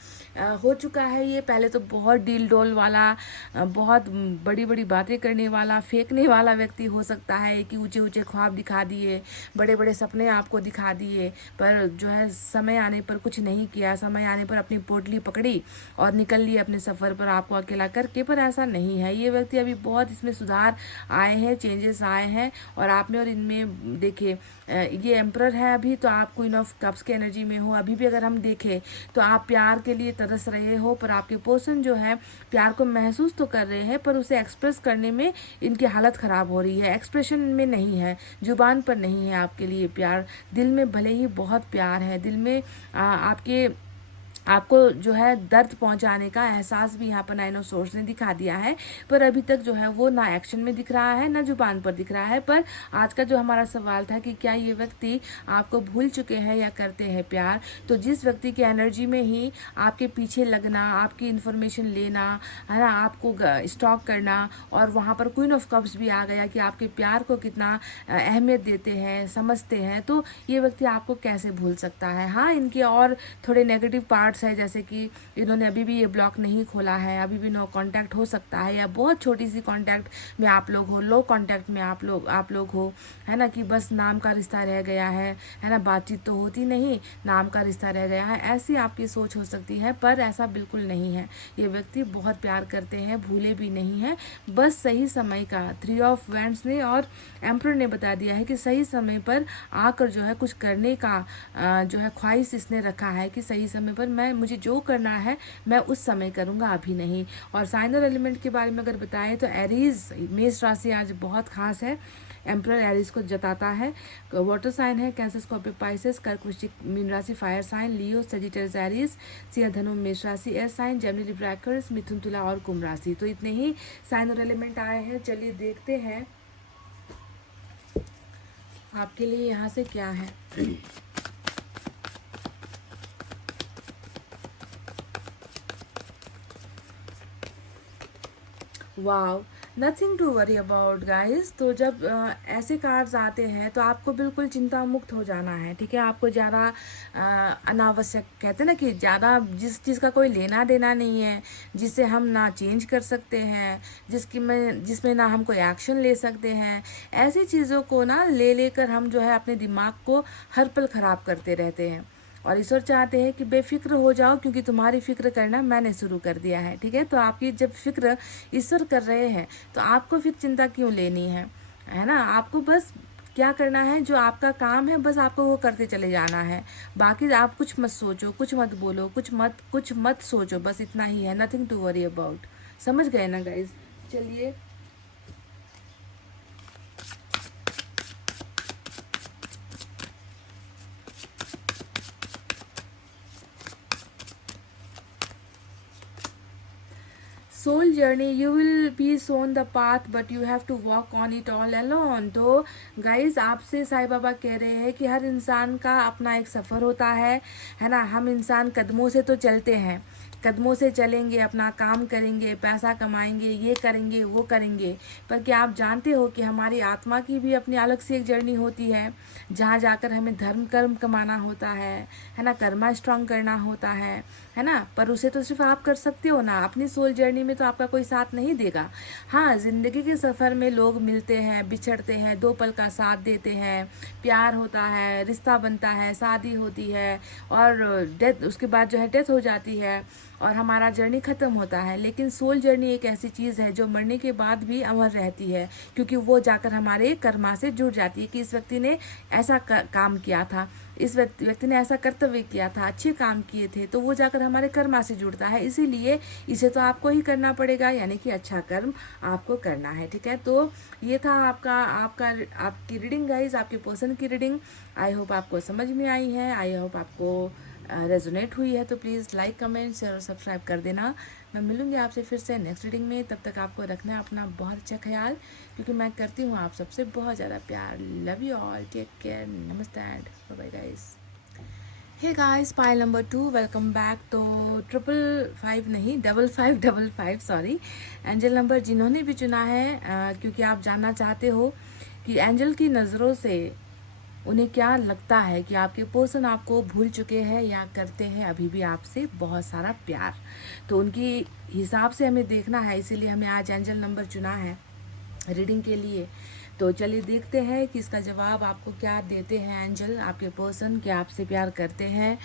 हो चुका है ये। पहले तो बहुत डील डोल वाला, बहुत बड़ी बड़ी बातें करने वाला, फेंकने वाला व्यक्ति हो सकता है कि ऊंचे ऊंचे ख्वाब दिखा दिए, बड़े बड़े सपने आपको दिखा दिए, पर जो है समय आने पर कुछ नहीं किया, समय आने पर अपनी पोटली पकड़ी और निकल ली अपने सफ़र पर आपको अकेला करके। पर ऐसा नहीं है, ये व्यक्ति अभी बहुत इसमें सुधार आए हैं, चेंजेस आए हैं और आप में और इनमें। देखिए ये एम्परर है अभी, तो आप क्वीन ऑफ कप्स की एनर्जी में हो। अभी भी अगर हम देखें तो आप प्यार के लिए तरस रहे हो, पर आपके पर्सन जो है प्यार को महसूस तो कर रहे हैं, पर उसे एक्सप्रेस करने में इनकी हालत ख़राब हो रही है, एक्सप्रेशन में नहीं है, जुबान पर नहीं है आपके लिए प्यार। दिल में भले ही बहुत प्यार है, दिल में आपके आपको जो है दर्द पहुंचाने का एहसास भी यहाँ पर 9 ऑफ सोर्स ने दिखा दिया है, पर अभी तक जो है वो ना एक्शन में दिख रहा है ना जुबान पर दिख रहा है। पर आज का जो हमारा सवाल था कि क्या ये व्यक्ति आपको भूल चुके हैं या करते हैं प्यार, तो जिस व्यक्ति की एनर्जी में ही आपके पीछे लगना, आपकी इन्फॉर्मेशन लेना, है ना, आपको स्टॉक करना, और वहाँ पर क्वीन ऑफ कप्स भी आ गया कि आपके प्यार को कितना अहमियत देते हैं, समझते हैं, तो ये व्यक्ति आपको कैसे भूल सकता है। हाँ, इनके और थोड़े नेगेटिव पार्ट्स है, जैसे कि इन्होंने अभी भी ये ब्लॉक नहीं खोला है, अभी भी नो कांटेक्ट हो सकता है, या बहुत छोटी सी कांटेक्ट में आप लोग हो, लो कांटेक्ट में आप लोग हो, है ना, कि बस नाम का रिश्ता रह गया है ना, बातचीत तो होती नहीं, नाम का रिश्ता रह गया है, ऐसी आपकी सोच हो सकती है। पर ऐसा बिल्कुल नहीं है, ये व्यक्ति बहुत प्यार करते हैं, भूले भी नहीं हैं, बस सही समय का 3 ऑफ वैंड्स ने और एम्परर ने बता दिया है कि सही समय पर आकर जो है कुछ करने का जो है ख्वाहिश इसने रखा है कि सही समय पर मुझे जो करना है मैं उस समय करूँगा, अभी नहीं। और साइन और एलिमेंट के बारे में अगर बताएं तो एरीज, मेष राशि आज बहुत खास है, एम्परर एरीज को जताता है। वाटर साइन है कैंसर, स्कॉर्पियो, पाइसेस, कर्क, वृश्चिक, मीन राशि fire sign, Leo, Sagittarius, Aries, सिंह, धनु, मेष राशि air sign, Gemini, Libra, Aquarius, मिथुन, तुला और कुंभ राशि। तो इतने ही साइन और एलिमेंट आए हैं। चलिए देखते हैं आपके लिए यहाँ से क्या है। Wow, nothing to worry about guys. तो जब ऐसे कार्ड्स आते हैं तो आपको बिल्कुल चिंता मुक्त हो जाना है, ठीक है। आपको ज़्यादा अनावश्यक, कहते हैं ना कि ज़्यादा जिस चीज़ का कोई लेना देना नहीं है, जिसे हम ना चेंज कर सकते हैं, जिसमें ना हम कोई एक्शन ले सकते हैं, ऐसी चीज़ों को ना लेकर हम जो है अपने दिमाग को हर पल ख़राब करते रहते हैं। और ईश्वर चाहते हैं कि बेफिक्र हो जाओ, क्योंकि तुम्हारी फिक्र करना मैंने शुरू कर दिया है, ठीक है। तो आपकी जब फिक्र ईश्वर कर रहे हैं तो आपको फिर चिंता क्यों लेनी है ना। आपको बस क्या करना है, जो आपका काम है बस आपको वो करते चले जाना है। बाकी आप कुछ मत सोचो, कुछ मत बोलो, कुछ मत सोचो, बस इतना ही है। Nothing to worry about. समझ गए ना गाइज। चलिए soul journey, you will be shown the path but you have to walk on it all alone. तो गाइज आपसे साईं बाबा कह रहे हैं कि हर इंसान का अपना एक सफ़र होता है ना। हम इंसान कदमों से तो चलते हैं, कदमों से चलेंगे, अपना काम करेंगे, पैसा कमाएंगे, ये करेंगे वो करेंगे, पर क्या आप जानते हो कि हमारी आत्मा की भी अपनी अलग से एक जर्नी होती है, जहाँ जाकर हमें धर्म कर्म कमाना होता है ना, कर्मा स्ट्रांग करना होता है ना। पर उसे तो सिर्फ आप कर सकते हो ना, अपनी सोल जर्नी में तो आपका कोई साथ नहीं देगा। हाँ, ज़िंदगी के सफ़र में लोग मिलते हैं, बिछड़ते हैं, 2 पल का साथ देते हैं, प्यार होता है, रिश्ता बनता है, शादी होती है, और डेथ, उसके बाद जो है डेथ हो जाती है और हमारा जर्नी ख़त्म होता है। लेकिन सोल जर्नी एक ऐसी चीज़ है जो मरने के बाद भी अमर रहती है, क्योंकि वो जाकर हमारे कर्मा से जुड़ जाती है कि इस व्यक्ति ने ऐसा काम किया था, इस व्यक्ति ने ऐसा कर्तव्य किया था, अच्छे काम किए थे, तो वो जाकर हमारे कर्मा से जुड़ता है। इसीलिए इसे तो आपको ही करना पड़ेगा, यानी कि अच्छा कर्म आपको करना है, ठीक है। तो ये था आपकी रीडिंग गाइज, आपके पर्सन की रीडिंग। आई होप आपको समझ में आई है, आई होप आपको रेजोनेट हुई है। तो प्लीज़ लाइक, कमेंट, शेयर और सब्सक्राइब कर देना। मैं मिलूंगी आपसे फिर से नेक्स्ट रीडिंग में। तब तक आपको रखना है अपना बहुत अच्छा ख्याल, क्योंकि मैं करती हूँ आप सबसे बहुत ज़्यादा प्यार। Love you all, take care, नमस्ते and bye bye guys. Hey guys, pile number 2, welcome back. तो 555 नहीं, 5555 सॉरी, एंजल नंबर जिन्होंने भी चुना है, क्योंकि आप जानना चाहते हो कि एंजल की नज़रों से उन्हें क्या लगता है कि आपके पर्सन आपको भूल चुके हैं या करते हैं अभी भी आपसे बहुत सारा प्यार। तो उनकी हिसाब से हमें देखना है, इसीलिए हमें आज एंजल नंबर चुना है रीडिंग के लिए। तो चलिए देखते हैं कि इसका जवाब आपको क्या देते हैं एंजल, आपके पर्सन क्या आपसे प्यार करते हैं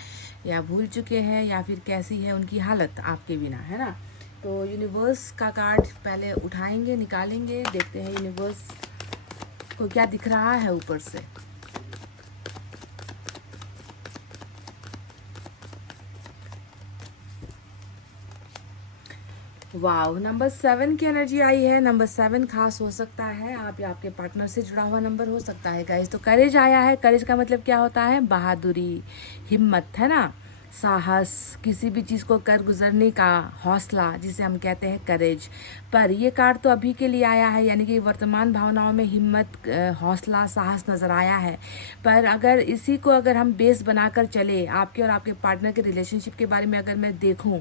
या भूल चुके हैं, या फिर कैसी है उनकी हालत आपके बिना, है ना। तो यूनिवर्स का कार्ड पहले उठाएंगे, निकालेंगे, देखते हैं यूनिवर्स को क्या दिख रहा है ऊपर से। वाव, नंबर 7 की एनर्जी आई है। नंबर 7 खास हो सकता है आप या आपके पार्टनर से जुड़ा हुआ नंबर हो सकता है गाइस। तो करेज आया है। करेज का मतलब क्या होता है, बहादुरी, हिम्मत, है ना। साहस, किसी भी चीज़ को कर गुजरने का हौसला, जिसे हम कहते हैं करेज। पर ये कार्ड तो अभी के लिए आया है, यानी कि वर्तमान भावनाओं में हिम्मत, हौसला, साहस नज़र आया है। पर अगर इसी को अगर हम बेस बनाकर चले, आपके और आपके पार्टनर के रिलेशनशिप के बारे में अगर मैं देखूं,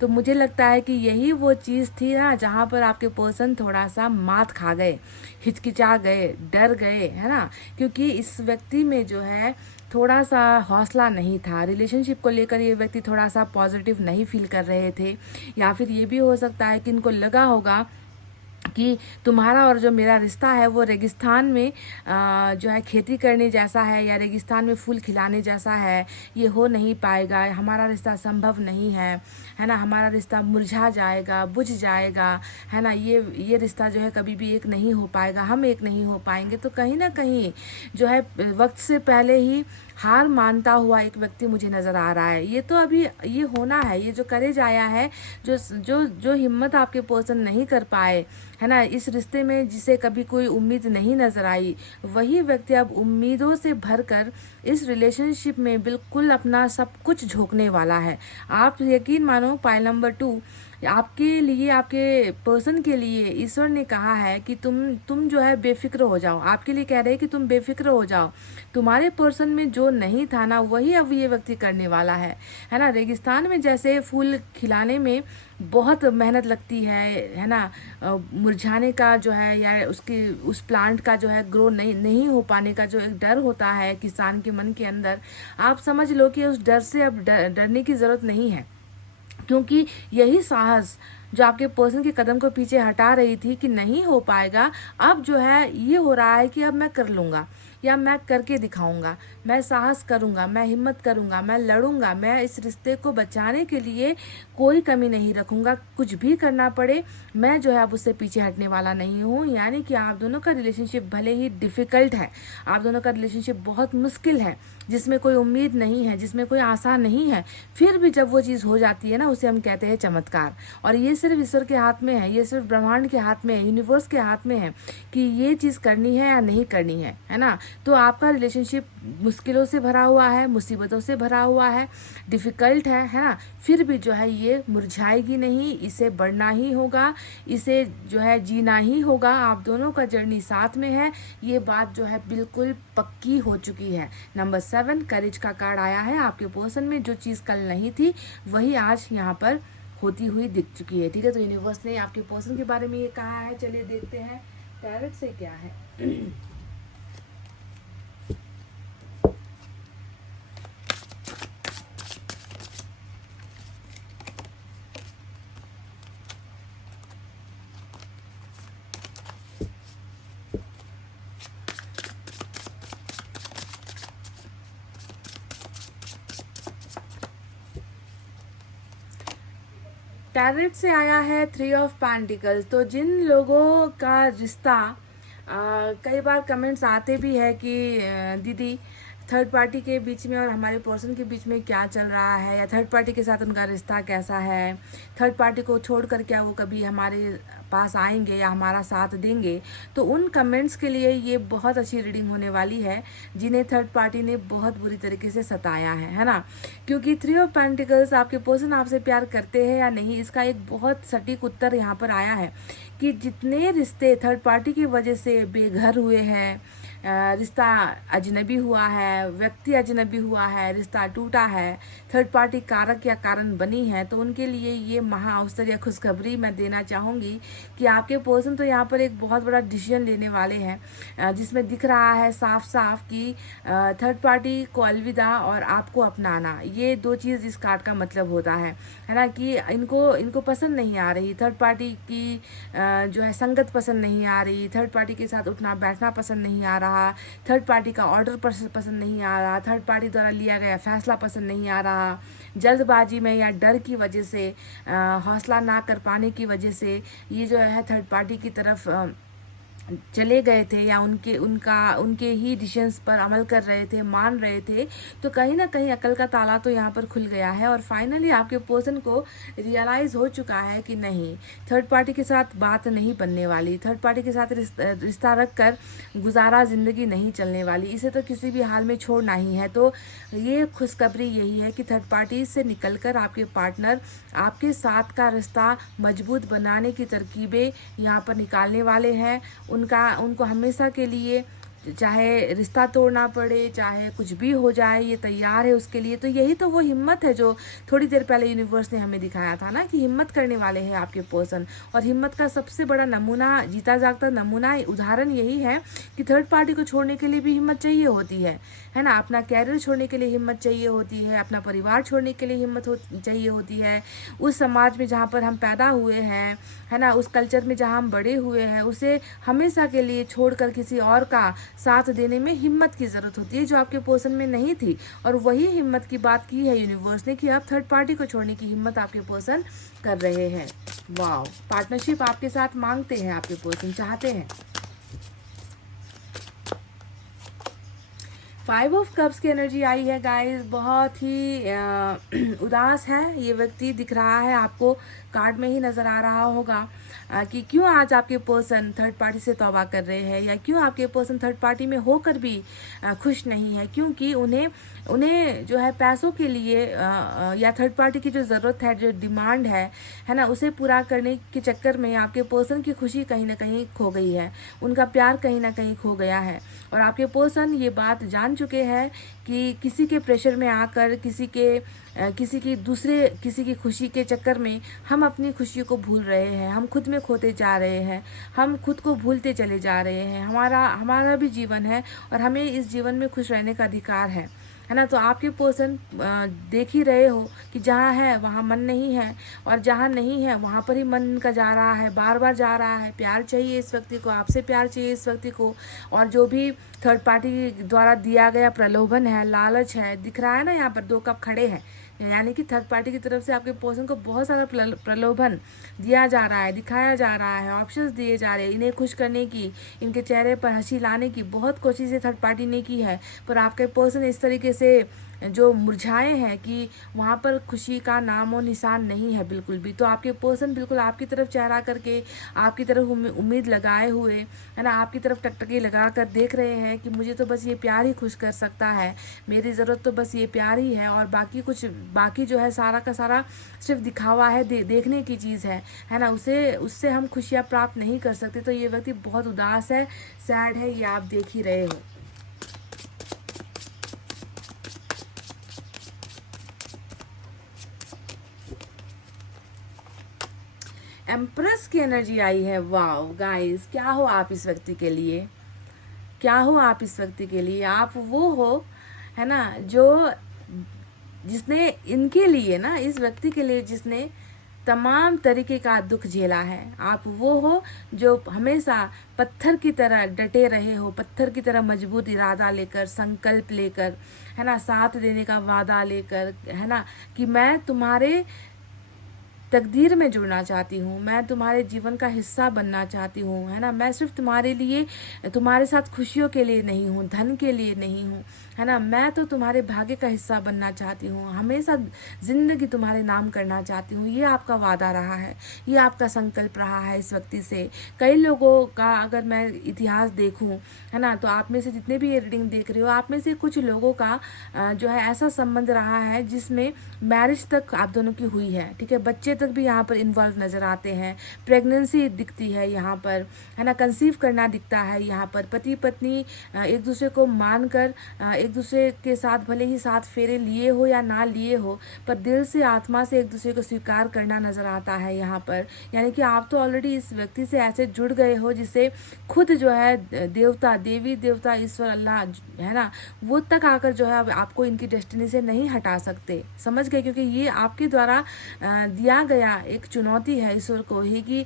तो मुझे लगता है कि यही वो चीज़ थी ना जहाँ पर आपके पर्सन थोड़ा सा मात खा गए, हिचकिचा गए, डर गए, है ना। क्योंकि इस व्यक्ति में जो है थोड़ा सा हौसला नहीं था रिलेशनशिप को लेकर। ये व्यक्ति थोड़ा सा पॉजिटिव नहीं फील कर रहे थे, या फिर ये भी हो सकता है कि इनको लगा होगा कि तुम्हारा और जो मेरा रिश्ता है वो रेगिस्तान में जो है खेती करने जैसा है, या रेगिस्तान में फूल खिलाने जैसा है। ये हो नहीं पाएगा, हमारा रिश्ता संभव नहीं है ना। हमारा रिश्ता मुरझा जाएगा, बुझ जाएगा, है ना। ये रिश्ता जो है कभी भी एक नहीं हो पाएगा, हम एक नहीं हो पाएंगे। तो कहीं ना कहीं जो है वक्त से पहले ही हार मानता हुआ एक व्यक्ति मुझे नज़र आ रहा है। ये तो अभी ये होना है, ये जो करेज आया है, जो जो जो हिम्मत आपके पर्सन नहीं कर पाए, है ना, इस रिश्ते में जिसे कभी कोई उम्मीद नहीं नज़र आई, वही व्यक्ति अब उम्मीदों से भरकर इस रिलेशनशिप में बिल्कुल अपना सब कुछ झोंकने वाला है। आप यकीन मानो, पाइल नंबर 2, आपके लिए, आपके पर्सन के लिए ईश्वर ने कहा है कि तुम जो है बेफिक्र हो जाओ। आपके लिए कह रहे हैं कि तुम बेफिक्र हो जाओ। तुम्हारे पर्सन में जो नहीं था ना, वही अब ये व्यक्ति करने वाला है ना। रेगिस्तान में जैसे फूल खिलाने में बहुत मेहनत लगती है ना, मुरझाने का जो है, या उसकी उस प्लांट का जो है ग्रो नहीं हो पाने का जो एक डर होता है किसान के मन के अंदर, आप समझ लो कि उस डर से अब डरने की ज़रूरत नहीं है। क्योंकि यही साहस जो आपके पर्सन के कदम को पीछे हटा रही थी कि नहीं हो पाएगा, अब जो है ये हो रहा है कि अब मैं कर लूँगा, या मैं करके दिखाऊंगा, मैं साहस करूंगा, मैं हिम्मत करूंगा, मैं लड़ूंगा, मैं इस रिश्ते को बचाने के लिए कोई कमी नहीं रखूंगा, कुछ भी करना पड़े, मैं जो है अब उससे पीछे हटने वाला नहीं हूँ। यानी कि आप दोनों का रिलेशनशिप भले ही डिफ़िकल्ट है, आप दोनों का रिलेशनशिप बहुत मुश्किल है, जिसमें कोई उम्मीद नहीं है, जिसमें कोई आशा नहीं है, फिर भी जब वो चीज़ हो जाती है ना, उसे हम कहते हैं चमत्कार। और ये सिर्फ ईश्वर के हाथ में है, ये सिर्फ ब्रह्मांड के हाथ में है, यूनिवर्स के हाथ में है कि ये चीज़ करनी है या नहीं करनी है ना। तो आपका रिलेशनशिप मुश्किलों से भरा हुआ है, मुसीबतों से भरा हुआ है, डिफ़िकल्ट है ना, फिर भी जो है ये मुरझाएगी नहीं, इसे बढ़ना ही होगा, इसे जो है जीना ही होगा। आप दोनों का जर्नी साथ में है, ये बात जो है बिल्कुल पक्की हो चुकी है। नंबर 7 करेज का कार्ड आया है। आपके पर्सन में जो चीज़ कल नहीं थी, वही आज यहाँ पर होती हुई दिख चुकी है। ठीक है, तो यूनिवर्स ने आपके पर्सन के बारे में ये कहा है। चलिए देखते हैं टैरोट से क्या है। टैरेट से आया है 3 ऑफ पेंटिकल्स। तो जिन लोगों का रिश्ता कई बार कमेंट्स आते भी है कि दीदी थर्ड पार्टी के बीच में और हमारे पर्सन के बीच में क्या चल रहा है, या थर्ड पार्टी के साथ उनका रिश्ता कैसा है, थर्ड पार्टी को छोड़कर क्या वो कभी हमारे पास आएंगे या हमारा साथ देंगे। तो उन कमेंट्स के लिए ये बहुत अच्छी रीडिंग होने वाली है, जिन्हें थर्ड पार्टी ने बहुत बुरी तरीके से सताया है ना। क्योंकि 3 ऑफ पेंटिकल्स, आपके पर्सन आपसे प्यार करते हैं या नहीं, इसका एक बहुत सटीक उत्तर यहाँ पर आया है कि जितने रिश्ते थर्ड पार्टी की वजह से बेघर हुए हैं, रिश्ता अजनबी हुआ है, व्यक्ति अजनबी हुआ है, रिश्ता टूटा है, थर्ड पार्टी कारक या कारण बनी है, तो उनके लिए ये महा अवसर या खुशखबरी मैं देना चाहूँगी कि आपके पर्सन तो यहाँ पर एक बहुत बड़ा डिसीजन लेने वाले हैं, जिसमें दिख रहा है साफ साफ कि थर्ड पार्टी को अलविदा और आपको अपनाना। ये दो चीज़ इस कार्ड का मतलब होता है ना, कि इनको पसंद नहीं आ रही थर्ड पार्टी की जो है संगत पसंद नहीं आ रही, थर्ड पार्टी के साथ उठना बैठना पसंद नहीं आ रहा, थर्ड पार्टी का ऑर्डर पसंद नहीं आ रहा, थर्ड पार्टी द्वारा लिया गया फैसला पसंद नहीं आ रहा, जल्दबाजी में या डर की वजह से, हौसला ना कर पाने की वजह से ये जो है थर्ड पार्टी की तरफ चले गए थे या उनके ही डिसीजंस पर अमल कर रहे थे, मान रहे थे, तो कहीं ना कहीं अकल का ताला तो यहाँ पर खुल गया है और फाइनली आपके पर्सन को रियलाइज़ हो चुका है कि नहीं, थर्ड पार्टी के साथ बात नहीं बनने वाली, थर्ड पार्टी के साथ रिश्ता रख कर गुजारा ज़िंदगी नहीं चलने वाली, इसे तो किसी भी हाल में छोड़ना ही है। तो ये खुशखबरी यही है कि थर्ड पार्टी से निकलकर आपके पार्टनर आपके साथ का रिश्ता मजबूत बनाने की तरकीबें यहाँ पर निकालने वाले हैं। उनको हमेशा के लिए, चाहे रिश्ता तोड़ना पड़े, चाहे कुछ भी हो जाए, ये तैयार है उसके लिए। तो यही तो वो हिम्मत है जो थोड़ी देर पहले यूनिवर्स ने हमें दिखाया था ना, कि हिम्मत करने वाले हैं आपके पर्सन। और हिम्मत का सबसे बड़ा नमूना, जीता जागता नमूना, उदाहरण यही है कि थर्ड पार्टी को छोड़ने के लिए भी हिम्मत चाहिए होती है ना। अपना कैरियर छोड़ने के लिए हिम्मत चाहिए होती है, अपना परिवार छोड़ने के लिए हिम्मत चाहिए होती है। उस समाज में जहाँ पर हम पैदा हुए हैं, है ना, उस कल्चर में जहाँ हम बड़े हुए हैं, उसे हमेशा के लिए छोड़कर किसी और का साथ देने में हिम्मत की ज़रूरत होती है, जो आपके पर्सन में नहीं थी। और वही हिम्मत की बात की है यूनिवर्स ने कि अब थर्ड पार्टी को छोड़ने की हिम्मत आपके पर्सन कर रहे हैं। वाह, पार्टनरशिप आपके साथ मांगते हैं, आपके पर्सन चाहते हैं। 5 ऑफ कप्स की एनर्जी आई है गाइस, बहुत ही उदास है ये व्यक्ति, दिख रहा है आपको, कार्ड में ही नज़र आ रहा होगा कि क्यों आज आपके पर्सन थर्ड पार्टी से तौबा कर रहे हैं, या क्यों आपके पर्सन थर्ड पार्टी में होकर भी खुश नहीं है। क्योंकि उन्हें जो है पैसों के लिए या थर्ड पार्टी की जो ज़रूरत है, जो डिमांड है ना, उसे पूरा करने के चक्कर में आपके पर्सन की खुशी कहीं ना कहीं खो गई है, उनका प्यार कहीं ना कहीं खो गया है। और आपके पर्सन ये बात जान चुके हैं कि किसी के प्रेशर में आकर, किसी की खुशी के चक्कर में हम अपनी खुशी को भूल रहे हैं, हम खुद में खोते जा रहे हैं, हम खुद को भूलते चले जा रहे हैं। हमारा भी जीवन है और हमें इस जीवन में खुश रहने का अधिकार है ना। तो आपके पर्सन देख ही रहे हो कि जहाँ है वहाँ मन नहीं है, और जहाँ नहीं है वहाँ पर ही मन का जा रहा है, बार बार जा रहा है। प्यार चाहिए इस व्यक्ति को, आपसे प्यार चाहिए इस व्यक्ति को, और जो भी थर्ड पार्टी द्वारा दिया गया प्रलोभन है, लालच है, दिख रहा है ना, यहाँ पर 2 कप खड़े हैं, यानी कि थर्ड पार्टी की तरफ से आपके पर्सन को बहुत सारा प्रलोभन दिया जा रहा है, दिखाया जा रहा है, ऑप्शंस दिए जा रहे हैं, इन्हें खुश करने की, इनके चेहरे पर हंसी लाने की बहुत कोशिशें थर्ड पार्टी ने की है। पर आपके पर्सन इस तरीके से जो मुरझाए हैं कि वहाँ पर खुशी का नाम और निशान नहीं है बिल्कुल भी। तो आपके पर्सन बिल्कुल आपकी तरफ चेहरा करके, आपकी तरफ उम्मीद लगाए हुए, है ना, आपकी तरफ टकटकी लगा कर देख रहे हैं कि मुझे तो बस ये प्यार ही खुश कर सकता है, मेरी ज़रूरत तो बस ये प्यार ही है, और बाकी जो है सारा का सारा सिर्फ दिखावा है, देखने की चीज़ है ना, उससे हम खुशियाँ प्राप्त नहीं कर सकते। तो ये व्यक्ति बहुत उदास है, सैड है, ये आप देख ही रहे हो। एम्प्रेस की एनर्जी आई है। वाओ गाइस, क्या हो आप इस व्यक्ति के लिए, क्या हो आप इस व्यक्ति के लिए। आप वो हो, है ना, जिसने इनके लिए ना, इस व्यक्ति के लिए जिसने तमाम तरीके का दुख झेला है। आप वो हो जो हमेशा पत्थर की तरह डटे रहे हो, पत्थर की तरह मजबूत इरादा लेकर, संकल्प लेकर, है ना, साथ देने का वादा लेकर, है ना, कि मैं तुम्हारे तकदीर में जुड़ना चाहती हूँ, मैं तुम्हारे जीवन का हिस्सा बनना चाहती हूँ, है ना, मैं सिर्फ तुम्हारे लिए, तुम्हारे साथ खुशियों के लिए नहीं हूँ, धन के लिए नहीं हूँ, है ना, मैं तो तुम्हारे भाग्य का हिस्सा बनना चाहती हूँ, हमेशा ज़िंदगी तुम्हारे नाम करना चाहती हूँ। ये आपका वादा रहा है, ये आपका संकल्प रहा है इस व्यक्ति से। कई लोगों का अगर मैं इतिहास देखूँ, है ना, तो आप में से जितने भी ये रीडिंग देख रहे हो, आप में से कुछ लोगों का जो है ऐसा संबंध रहा है जिसमें मैरिज तक आप दोनों की हुई है, ठीक है, बच्चे तक भी यहाँ पर इन्वॉल्व नज़र आते हैं, प्रेगनेंसी दिखती है यहाँ पर, है ना, कंसीव करना दिखता है यहाँ पर, पति पत्नी एक दूसरे को मानकर एक दूसरे के साथ भले ही 7 फेरे लिए हो या ना लिए हो, पर दिल से, आत्मा से एक दूसरे को स्वीकार करना नज़र आता है यहाँ पर। यानी कि आप तो ऑलरेडी इस व्यक्ति से ऐसे जुड़ गए हो जिसे खुद जो है देवता, देवी देवता, ईश्वर, अल्लाह, है ना, वो तक आकर जो है आपको इनकी डेस्टिनी से नहीं हटा सकते, समझ गए। क्योंकि ये आपके द्वारा दिया गया एक चुनौती है ईश्वर को ही कि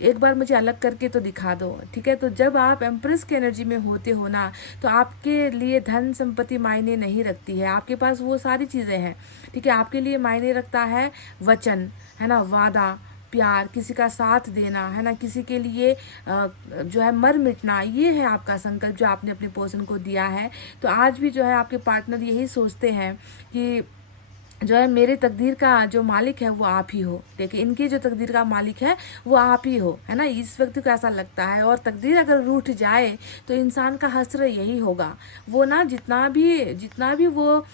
एक बार मुझे अलग करके तो दिखा दो, ठीक है। तो जब आप एम्प्रेस की एनर्जी में होते हो ना, तो आपके लिए धन संपत्ति मायने नहीं रखती है, आपके पास वो सारी चीज़ें हैं, ठीक है। आपके लिए मायने रखता है वचन, है ना, वादा, प्यार, किसी का साथ देना, है ना, किसी के लिए जो है मर मिटना, ये है आपका संकल्प जो आपने अपने पर्सन को दिया है। तो आज भी जो है आपके पार्टनर यही सोचते हैं कि जो है मेरे तकदीर का जो मालिक है वो आप ही हो। देखिए, इनकी जो तकदीर का मालिक है वो आप ही हो, है ना, इस व्यक्ति को ऐसा लगता है। और तकदीर अगर रूठ जाए तो इंसान का हश्र यही होगा। वो ना जितना भी वो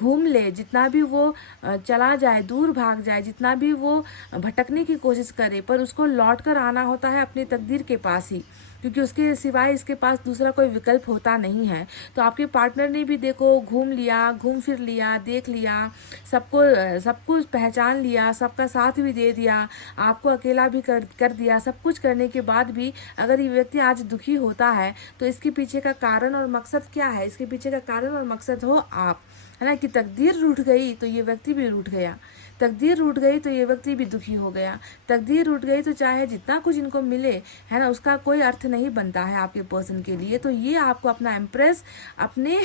घूम ले, जितना भी वो चला जाए, दूर भाग जाए, जितना भी वो भटकने की कोशिश करे, पर उसको लौट कर आना होता है अपनी तकदीर के पास ही, क्योंकि उसके सिवाय इसके पास दूसरा कोई विकल्प होता नहीं है। तो आपके पार्टनर ने भी देखो घूम लिया, घूम फिर लिया, देख लिया, सब कुछ पहचान लिया, सबका साथ भी दे दिया, आपको अकेला भी कर दिया। सब कुछ करने के बाद भी अगर ये व्यक्ति आज दुखी होता है तो इसके पीछे का कारण और मकसद क्या है? इसके पीछे का कारण और मकसद हो आप, है ना, कि तकदीर रूठ गई तो ये व्यक्ति भी रूठ गया, तकदीर रूठ गई तो ये व्यक्ति भी दुखी हो गया, तकदीर रूठ गई तो चाहे जितना कुछ इनको मिले, है ना, उसका कोई अर्थ नहीं बनता है आपके पर्सन के लिए। तो ये आपको अपना इम्प्रेस अपने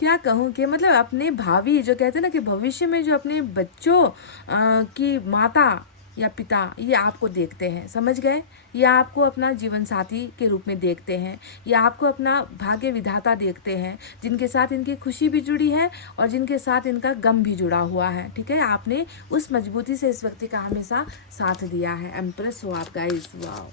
क्या कहूँ कि मतलब अपने भावी, जो कहते हैं ना कि भविष्य में जो अपने बच्चों की माता या पिता, ये आपको देखते हैं, समझ गए? या आपको अपना जीवन साथी के रूप में देखते हैं, या आपको अपना भाग्य विधाता देखते हैं, जिनके साथ इनकी खुशी भी जुड़ी है और जिनके साथ इनका गम भी जुड़ा हुआ है। ठीक है, आपने उस मजबूती से इस व्यक्ति का हमेशा साथ दिया है। इम्प्रेस हो आप गाइस, वाओ।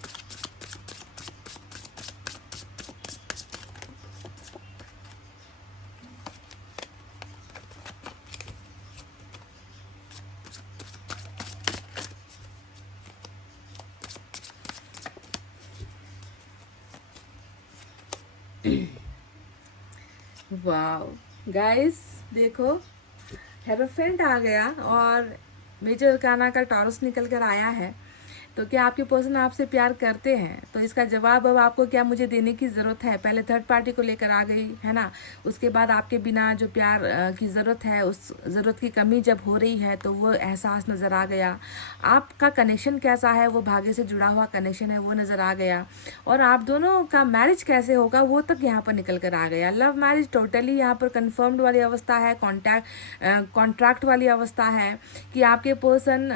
वाओ गाइस, देखो हेरोफेंट आ गया और मेजर अरकाना का टॉरस निकल कर आया है। तो क्या आपके पर्सन आपसे प्यार करते हैं? तो इसका जवाब अब आपको क्या मुझे देने की ज़रूरत है? पहले थर्ड पार्टी को लेकर आ गई, है ना, उसके बाद आपके बिना जो प्यार की ज़रूरत है, उस ज़रूरत की कमी जब हो रही है तो वो एहसास नज़र आ गया। आपका कनेक्शन कैसा है, वो भाग्य से जुड़ा हुआ कनेक्शन है, वो नज़र आ गया। और आप दोनों का मैरिज कैसे होगा वो तक यहाँ पर निकल कर आ गया। लव मैरिज टोटली यहाँ पर कन्फर्म्ड वाली अवस्था है, कॉन्ट्रैक्ट वाली अवस्था है कि आपके पर्सन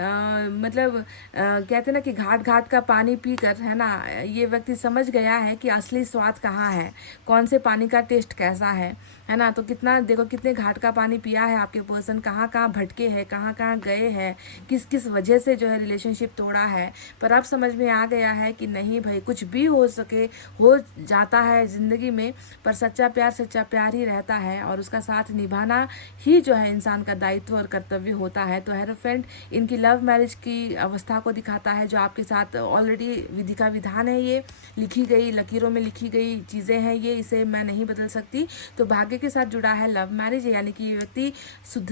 मतलब कहते हैं ना कि घाट घाट का पानी पीकर, है ना, ये व्यक्ति समझ गया है कि असली स्वाद कहाँ है, कौन से पानी का टेस्ट कैसा है ना। तो कितना देखो, कितने घाट का पानी पिया है आपके पर्सन, कहाँ कहाँ भटके हैं, कहाँ कहाँ गए हैं, किस किस वजह से जो है रिलेशनशिप तोड़ा है। पर अब समझ में आ गया है कि नहीं भाई, कुछ भी हो सके हो जाता है ज़िंदगी में, पर सच्चा प्यार ही रहता है और उसका साथ निभाना ही जो है इंसान का दायित्व और कर्तव्य होता है। तो हेरोफेंट इनकी लव मैरिज की अवस्था को दिखाता है, जो आपके साथ ऑलरेडी विधि का विधान है, ये लिखी गई लकीरों में लिखी गई चीज़ें हैं, ये इसे मैं नहीं बदल सकती। तो भाग्य के साथ जुड़ा है लव मैरिज, यानी कि ये व्यक्ति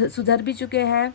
सुधर भी चुके हैं,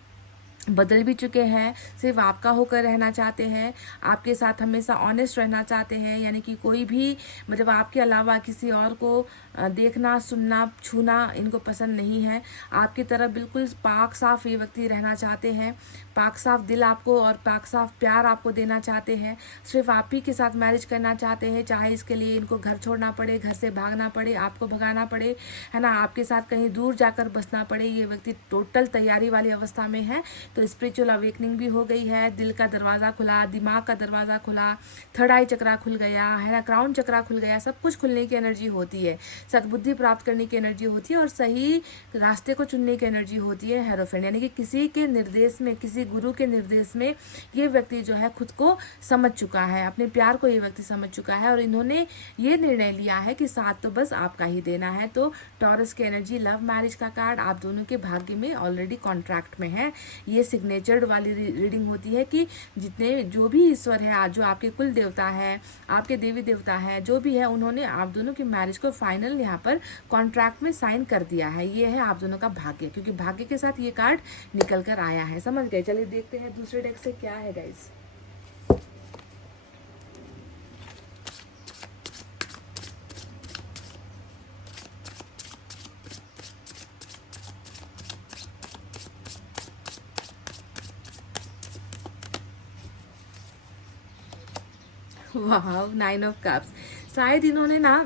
बदल भी चुके हैं, सिर्फ आपका होकर रहना चाहते हैं, आपके साथ हमेशा ऑनेस्ट रहना चाहते हैं, यानी कि कोई भी मतलब आपके अलावा किसी और को देखना, सुनना, छूना इनको पसंद नहीं है। आपकी तरह बिल्कुल पाक साफ ये व्यक्ति रहना चाहते हैं, पाक साफ दिल आपको और पाक साफ प्यार आपको देना चाहते हैं, सिर्फ आप ही के साथ मैरिज करना चाहते हैं, चाहे इसके लिए इनको घर छोड़ना पड़े, घर से भागना पड़े, आपको भगाना पड़े, है ना, आपके साथ कहीं दूर जाकर बसना पड़े, ये व्यक्ति टोटल तैयारी वाली अवस्था में है। तो स्पिरिचुअल अवेकनिंग भी हो गई है, दिल का दरवाज़ा खुला, दिमाग का दरवाज़ा खुला, थर्ड आई चक्रा खुल गया, है ना, क्राउन चक्रा खुल गया, सब कुछ खुलने की एनर्जी होती है, सद्बुद्धि प्राप्त करने की एनर्जी होती है और सही रास्ते को चुनने की एनर्जी होती है हेरोफेंट। यानी कि किसी के निर्देश में, किसी गुरु के निर्देश में ये व्यक्ति जो है खुद को समझ चुका है, अपने प्यार को ये व्यक्ति समझ चुका है और इन्होंने ये निर्णय लिया है कि साथ तो बस आपका ही देना है। तो टॉरस की एनर्जी, लव मैरिज का कार्ड आप दोनों के भाग्य में ऑलरेडी कॉन्ट्रैक्ट में है। ये सिग्नेचर्ड वाली रीडिंग होती है कि जितने जो भी ईश्वर है, जो आपके कुल देवता है, आपके देवी देवता है, जो भी है, उन्होंने आप दोनों की मैरिज को फाइनल यहाँ पर कॉन्ट्रैक्ट में साइन कर दिया है। ये है आप दोनों का भाग्य, क्योंकि भाग्य के साथ ये कार्ड निकल कर आया है, समझ गए? चलिए देखते हैं दूसरे डेक से क्या है गाइस। वाह, 9 ऑफ कप्स। शायद इन्होंने ना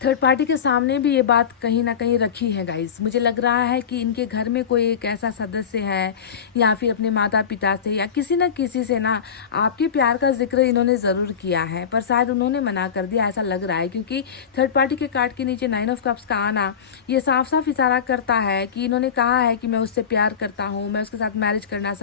थर्ड पार्टी के सामने भी ये बात कहीं ना कहीं रखी है गाइस। मुझे लग रहा है कि इनके घर में कोई एक ऐसा सदस्य है या फिर अपने माता पिता से या किसी न किसी से ना आपके प्यार का जिक्र इन्होंने ज़रूर किया है, पर शायद उन्होंने मना कर दिया, ऐसा लग रहा है। क्योंकि थर्ड पार्टी के कार्ड के नीचे 9 ऑफ कप्स का आना ये साफ साफ इशारा करता है कि इन्होंने कहा है कि मैं उससे प्यार करता हूँ, मैं उसके साथ मैरिज करना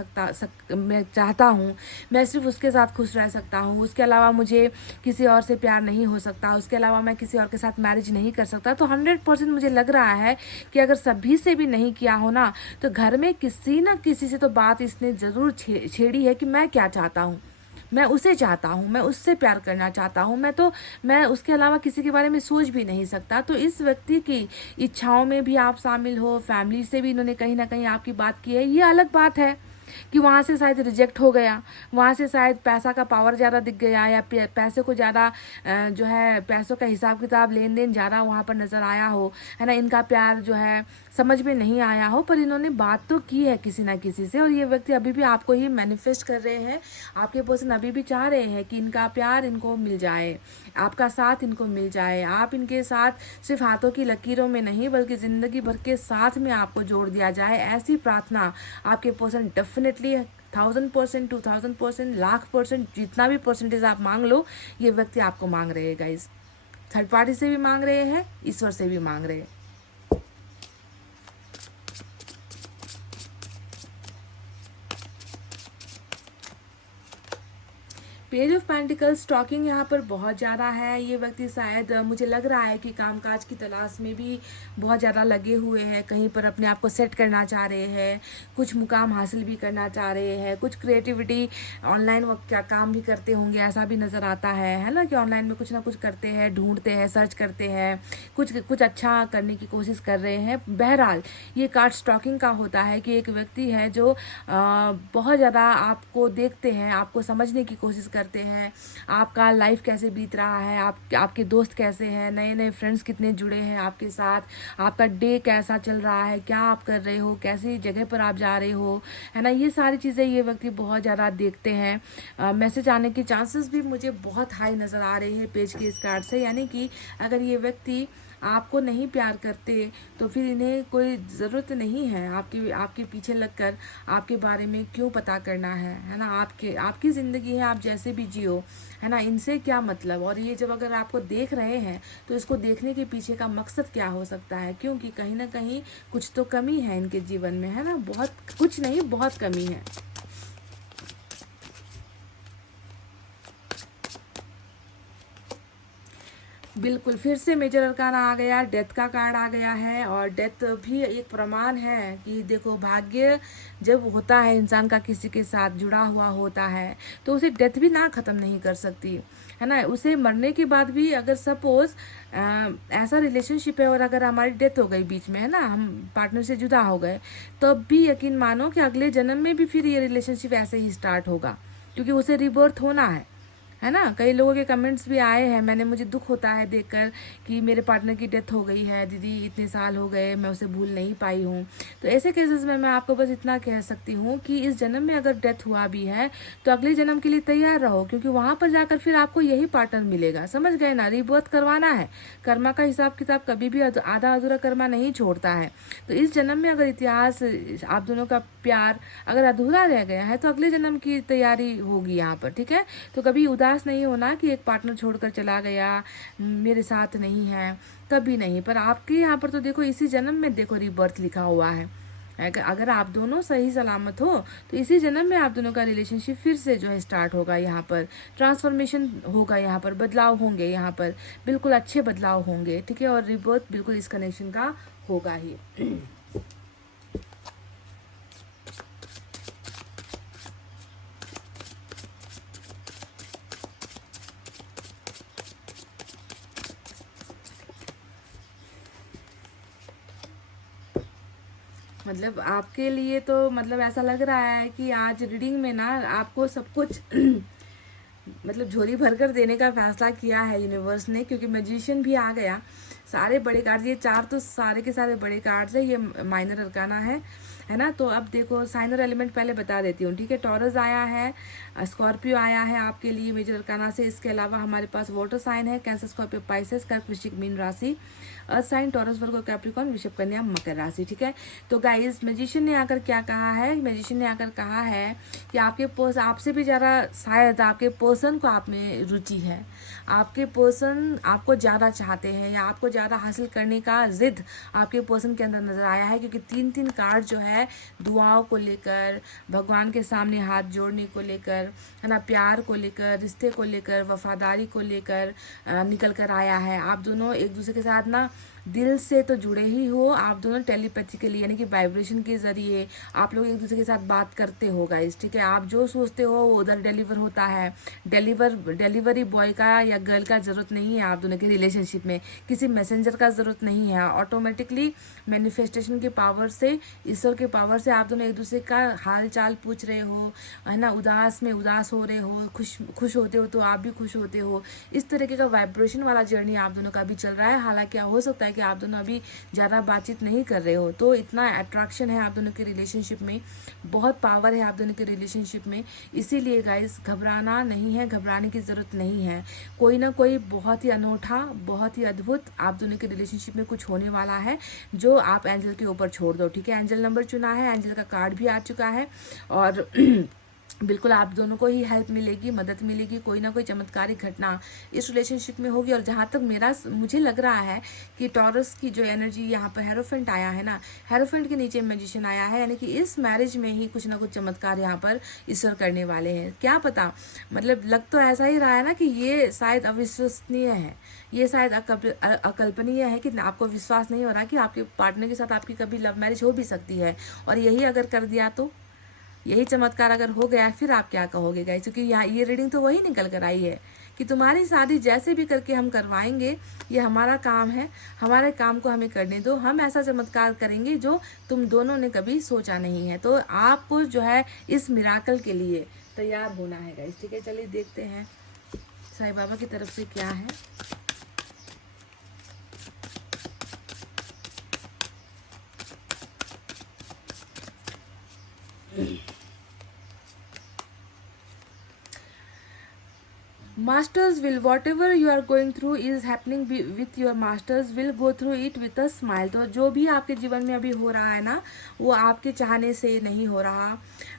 मैं चाहता हूँ, मैं सिर्फ उसके साथ खुश रह सकता हूँ, उसके अलावा मुझे किसी और से प्यार नहीं हो सकता, उसके अलावा मैं किसी और के साथ मैरिज नहीं कर सकता। तो 100% मुझे लग रहा है कि अगर सभी से भी नहीं किया हो ना, तो घर में किसी न किसी से तो बात इसने ज़रूर छेड़ी है कि मैं क्या चाहता हूँ, मैं उसे चाहता हूँ, मैं उससे प्यार करना चाहता हूँ, मैं उसके अलावा किसी के बारे में सोच भी नहीं सकता। तो इस व्यक्ति की इच्छाओं में भी आप शामिल हो, फैमिली से भी इन्होंने कहीं ना कहीं आपकी बात की है। ये अलग बात है कि वहाँ से शायद रिजेक्ट हो गया, वहाँ से शायद पैसा का पावर ज़्यादा दिख गया, या पैसे को ज़्यादा जो है पैसों का हिसाब किताब लेन देन ज़्यादा वहाँ पर नज़र आया हो, है ना। इनका प्यार जो है समझ में नहीं आया हो, पर इन्होंने बात तो की है किसी ना किसी से। और ये व्यक्ति अभी भी आपको ही मैनिफेस्ट कर रहे हैं, आपके पर्सन अभी भी चाह रहे हैं कि इनका प्यार इनको मिल जाए, आपका साथ इनको मिल जाए, आप इनके साथ सिर्फ हाथों की लकीरों में नहीं बल्कि ज़िंदगी भर के साथ में आपको जोड़ दिया जाए। ऐसी प्रार्थना आपके पर्सन डेफिनेटली 1000%, 2000%, लाख%, जितना भी परसेंटेज आप मांग लो, ये व्यक्ति आपको मांग रहे हैं गाइस। थर्ड पार्टी से भी मांग रहे हैं, ईश्वर से भी मांग रहे हैं। पेज ऑफ पेंटिकल्स टॉकिंग यहाँ पर बहुत ज़्यादा है। ये व्यक्ति शायद मुझे लग रहा है कि कामकाज की तलाश में भी बहुत ज़्यादा लगे हुए हैं, कहीं पर अपने आप को सेट करना चाह रहे हैं, कुछ मुकाम हासिल भी करना चाह रहे हैं, कुछ क्रिएटिविटी ऑनलाइन क्या काम भी करते होंगे, ऐसा भी नज़र आता है ना, कि ऑनलाइन में कुछ ना कुछ करते हैं, ढूंढते हैं, सर्च करते हैं, कुछ अच्छा करने की कोशिश कर रहे हैं। बहरहाल ये कार्ड स्टॉकिंग का होता है कि एक व्यक्ति है जो बहुत ज़्यादा आपको देखते हैं, आपको समझने की कोशिश करते हैं, आपका लाइफ कैसे बीत रहा है, आपके दोस्त कैसे हैं, नए नए फ्रेंड्स कितने जुड़े हैं आपके साथ, आपका डे कैसा चल रहा है, क्या आप कर रहे हो, कैसी जगह पर आप जा रहे हो, है ना। ये सारी चीज़ें ये व्यक्ति बहुत ज़्यादा देखते हैं। मैसेज आने के चांसेस भी मुझे बहुत हाई नज़र आ रहे हैं पेज के इस कार्ड से। यानी कि अगर ये व्यक्ति आपको नहीं प्यार करते तो फिर इन्हें कोई ज़रूरत नहीं है आपके पीछे लगकर आपके बारे में क्यों पता करना है ना। आपकी ज़िंदगी है, आप जैसे भी जियो, है ना, इनसे क्या मतलब। और ये जब अगर आपको देख रहे हैं तो इसको देखने के पीछे का मकसद क्या हो सकता है, क्योंकि कहीं ना कहीं कुछ तो कमी है इनके जीवन में, है ना। बहुत कुछ नहीं, बहुत कमी है। बिल्कुल, फिर से मेजर अरकाना आ गया, डेथ का कार्ड आ गया है। और डेथ भी एक प्रमाण है कि देखो, भाग्य जब होता है इंसान का किसी के साथ जुड़ा हुआ होता है तो उसे डेथ भी ना ख़त्म नहीं कर सकती, है ना। उसे मरने के बाद भी अगर सपोज़ ऐसा रिलेशनशिप है और अगर हमारी डेथ हो गई बीच में, है ना, हम पार्टनर से जुदा हो गए, तब भी यकीन मानो कि अगले जन्म में भी फिर ये रिलेशनशिप ऐसे ही स्टार्ट होगा, क्योंकि उसे रिबर्थ होना है ना। कई लोगों के कमेंट्स भी आए हैं, मुझे दुख होता है देखकर कि मेरे पार्टनर की डेथ हो गई है दीदी, इतने साल हो गए, मैं उसे भूल नहीं पाई हूँ। तो ऐसे केसेस में मैं आपको बस इतना कह सकती हूँ कि इस जन्म में अगर डेथ हुआ भी है तो अगले जन्म के लिए तैयार रहो, क्योंकि वहाँ पर जाकर फिर आपको यही पार्टनर मिलेगा। समझ गए ना, रिबर्थ करवाना है। कर्मा का हिसाब किताब कभी भी आधा अधूरा कर्मा नहीं छोड़ता है। तो इस जन्म में अगर इतिहास, आप दोनों का प्यार अगर अधूरा रह गया है तो अगले जन्म की तैयारी होगी यहाँ पर, ठीक है। तो कभी उदास नहीं होना कि एक पार्टनर छोड़कर चला गया, मेरे साथ नहीं है, कभी नहीं। पर आपके यहाँ पर तो देखो, इसी जन्म में देखो रिबर्थ लिखा हुआ है। अगर आप दोनों सही सलामत हो तो इसी जन्म में आप दोनों का रिलेशनशिप फिर से जो है स्टार्ट होगा। यहाँ पर ट्रांसफॉर्मेशन होगा, यहाँ पर बदलाव होंगे, यहाँ पर बिल्कुल अच्छे बदलाव होंगे, ठीक है। और रिबर्थ बिल्कुल इस कनेक्शन का होगा ही। मतलब आपके लिए तो मतलब ऐसा लग रहा है कि आज रीडिंग में ना आपको सब कुछ मतलब झोली भरकर देने का फैसला किया है यूनिवर्स ने, क्योंकि मैजिशियन भी आ गया। सारे बड़े कार्ड, ये 4 तो सारे के सारे बड़े कार्ड्स है, ये माइनर अरकाना है ना। तो अब देखो साइनर एलिमेंट पहले बता देती हूँ, ठीक है। टॉरस आया है, स्कॉर्पियो आया है आपके लिए मेजर अरकाना से। इसके अलावा हमारे पास वाटर साइन है, कैंसर, स्कॉर्पियो, पाइसेस, कर्क, वृश्चिक, मीन राशि, अर्थ साइन, टॉरस, वर्गो, कैप्रिकॉर्न, वृषभ, कन्या, मकर राशि, ठीक है। तो गाइस मैजिशियन ने आकर क्या कहा है, मैजिशियन ने आकर कहा है कि आपसे भी ज़्यादा शायद आपके पर्सन को आप में रुचि है, आपके पर्सन आपको ज़्यादा चाहते हैं या आपको ज़्यादा हासिल करने का जिद आपके पर्सन के अंदर नज़र आया है। क्योंकि 3 कार्ड जो है दुआओं को लेकर, भगवान के सामने हाथ जोड़ने को लेकर, है ना, प्यार को लेकर, रिश्ते को लेकर, वफादारी को लेकर निकल कर आया है। आप दोनों एक दूसरे के साथ ना दिल से तो जुड़े ही हो, आप दोनों टेलीपैथिकली यानी कि वाइब्रेशन के जरिए आप लोग एक दूसरे के साथ बात करते हो गाइस, ठीक है। आप जो सोचते हो वो उधर डिलीवर होता है। डिलीवरी बॉय का या गर्ल का ज़रूरत नहीं है आप दोनों के रिलेशनशिप में, किसी मैसेंजर का ज़रूरत नहीं है। ऑटोमेटिकली मैनिफेस्टेशन की पावर से, ईश्वर के पावर से आप दोनों एक दूसरे का हाल चाल पूछ रहे हो, है ना, उदास में उदास हो रहे हो, खुश होते हो तो आप भी खुश होते हो। इस तरीके का वाइब्रेशन वाला जर्नी आप दोनों का भी चल रहा है। हालांकि हो सकता है कि आप दोनों अभी ज़्यादा बातचीत नहीं कर रहे हो, तो इतना अट्रैक्शन है आप दोनों के रिलेशनशिप में, बहुत पावर है आप दोनों के रिलेशनशिप में। इसीलिए गाइस घबराना नहीं है, घबराने की ज़रूरत नहीं है। कोई ना कोई बहुत ही अनोखा, बहुत ही अद्भुत आप दोनों के रिलेशनशिप में कुछ होने वाला है, जो आप एंजल के ऊपर छोड़ दो, ठीक है। एंजल नंबर चुना है, एंजल का कार्ड भी आ चुका है और बिल्कुल आप दोनों को ही हेल्प मिलेगी, मदद मिलेगी, कोई ना कोई चमत्कारिक घटना इस रिलेशनशिप में होगी। और जहाँ तक मुझे लग रहा है कि टॉरस की जो एनर्जी यहाँ पर हेरोफेंट आया है ना, हेरोफेंट के नीचे मैजिशियन आया है, यानी कि इस मैरिज में ही कुछ ना कुछ चमत्कार यहाँ पर ईश्वर करने वाले हैं। क्या पता, मतलब लग तो ऐसा ही रहा है ना कि ये शायद अविश्वसनीय है, ये शायद अकल्पनीय है कि आपको विश्वास नहीं हो रहा कि आपके पार्टनर के साथ आपकी कभी लव मैरिज हो भी सकती है। और यही अगर कर दिया तो, यही चमत्कार अगर हो गया, फिर आप क्या कहोगे गाइस? क्योंकि यहाँ ये रीडिंग तो वही निकल कर आई है कि तुम्हारी शादी जैसे भी करके हम करवाएंगे, ये हमारा काम है, हमारे काम को हमें करने दो, हम ऐसा चमत्कार करेंगे जो तुम दोनों ने कभी सोचा नहीं है। तो आपको जो है इस मिराकल के लिए तैयार होना है गाइस, ठीक है। चलिए देखते हैं साईं बाबा की तरफ से क्या है। Masters will, whatever you are going through is happening with your masters will go through it with a smile। तो जो भी आपके जीवन में अभी हो रहा है ना, वो आपके चाहने से नहीं हो रहा,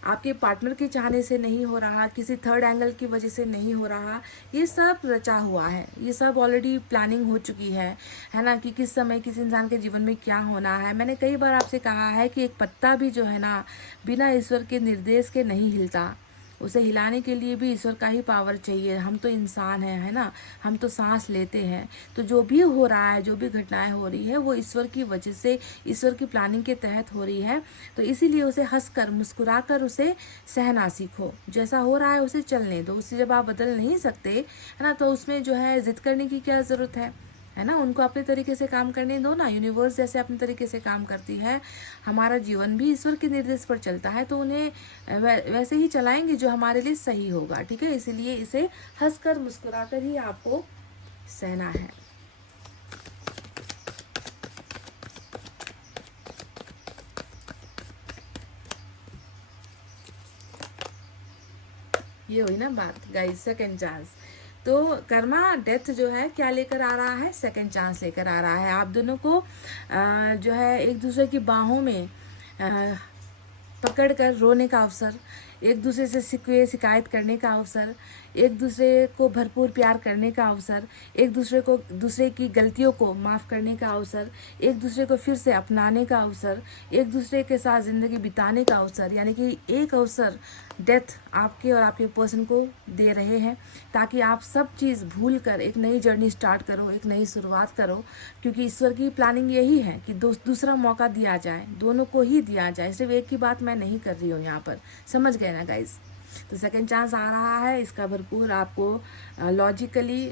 आपके पार्टनर के चाहने से नहीं हो रहा, किसी थर्ड एंगल की वजह से नहीं हो रहा। ये सब रचा हुआ है, ये सब ऑलरेडी प्लानिंग हो चुकी है ना, कि किस समय किस इंसान के जीवन में क्या होना है। मैंने कई बार आपसे कहा है कि एक पत्ता भी जो है ना, बिना ईश्वर के निर्देश के नहीं हिलता, उसे हिलाने के लिए भी ईश्वर का ही पावर चाहिए। हम तो इंसान हैं, है ना, हम तो सांस लेते हैं। तो जो भी हो रहा है, जो भी घटनाएं हो रही है, वो ईश्वर की वजह से, ईश्वर की प्लानिंग के तहत हो रही है। तो इसीलिए उसे हंसकर, मुस्कुराकर उसे सहना सीखो। जैसा हो रहा है उसे चलने दो। उसे जब आप बदल नहीं सकते, है ना, तो उसमें जो है जिद करने की क्या ज़रूरत है ना। उनको अपने तरीके से काम करने दो ना। यूनिवर्स जैसे अपने तरीके से काम करती है, हमारा जीवन भी ईश्वर के निर्देश पर चलता है, तो उन्हें वैसे ही चलाएंगे जो हमारे लिए सही होगा, ठीक है। इसीलिए इसे हंसकर मुस्कुराकर ही आपको सहना है। ये हुई ना बात गाइस, सेकंड चांस। तो कर्मा डेथ जो है क्या लेकर आ रहा है, सेकंड चांस लेकर आ रहा है। आप दोनों को जो है एक दूसरे की बाहों में पकड़कर रोने का अवसर, एक दूसरे से शिकायत करने का अवसर, एक दूसरे को भरपूर प्यार करने का अवसर, एक दूसरे की गलतियों को माफ़ करने का अवसर, एक दूसरे को फिर से अपनाने का अवसर, एक दूसरे के साथ ज़िंदगी बिताने का अवसर। यानी कि एक अवसर डेथ आपके और आपके पर्सन को दे रहे हैं, ताकि आप सब चीज़ भूल कर एक नई जर्नी स्टार्ट करो, एक नई शुरुआत करो। क्योंकि ईश्वर की प्लानिंग यही है कि दूसरा मौका दिया जाए, दोनों को ही दिया जाए। सिर्फ एक की बात मैं नहीं कर रही हूँ यहाँ पर, समझ गए ना गाइस। तो सेकंड चांस आ रहा है, इसका भरपूर आपको लॉजिकली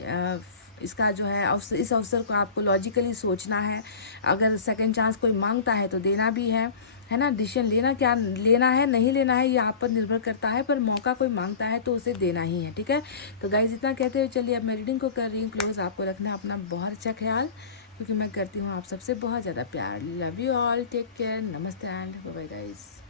इसका जो है इस अवसर को आपको लॉजिकली सोचना है। अगर सेकंड चांस कोई मांगता है तो देना भी है ना। डिसीजन क्या लेना है, नहीं लेना है, ये आप पर निर्भर करता है, पर मौका कोई मांगता है तो उसे देना ही है, ठीक है। तो गाइस इतना कहते हुए चलिए अब मैं रीडिंग को कर रही हूँ क्लोज। आपको रखना अपना बहुत अच्छा ख्याल। क्योंकि मैं करती हूँ आप सबसे बहुत ज़्यादा प्यार। Love you all, take care, नमस्ते एंड बाय बाय गाइस।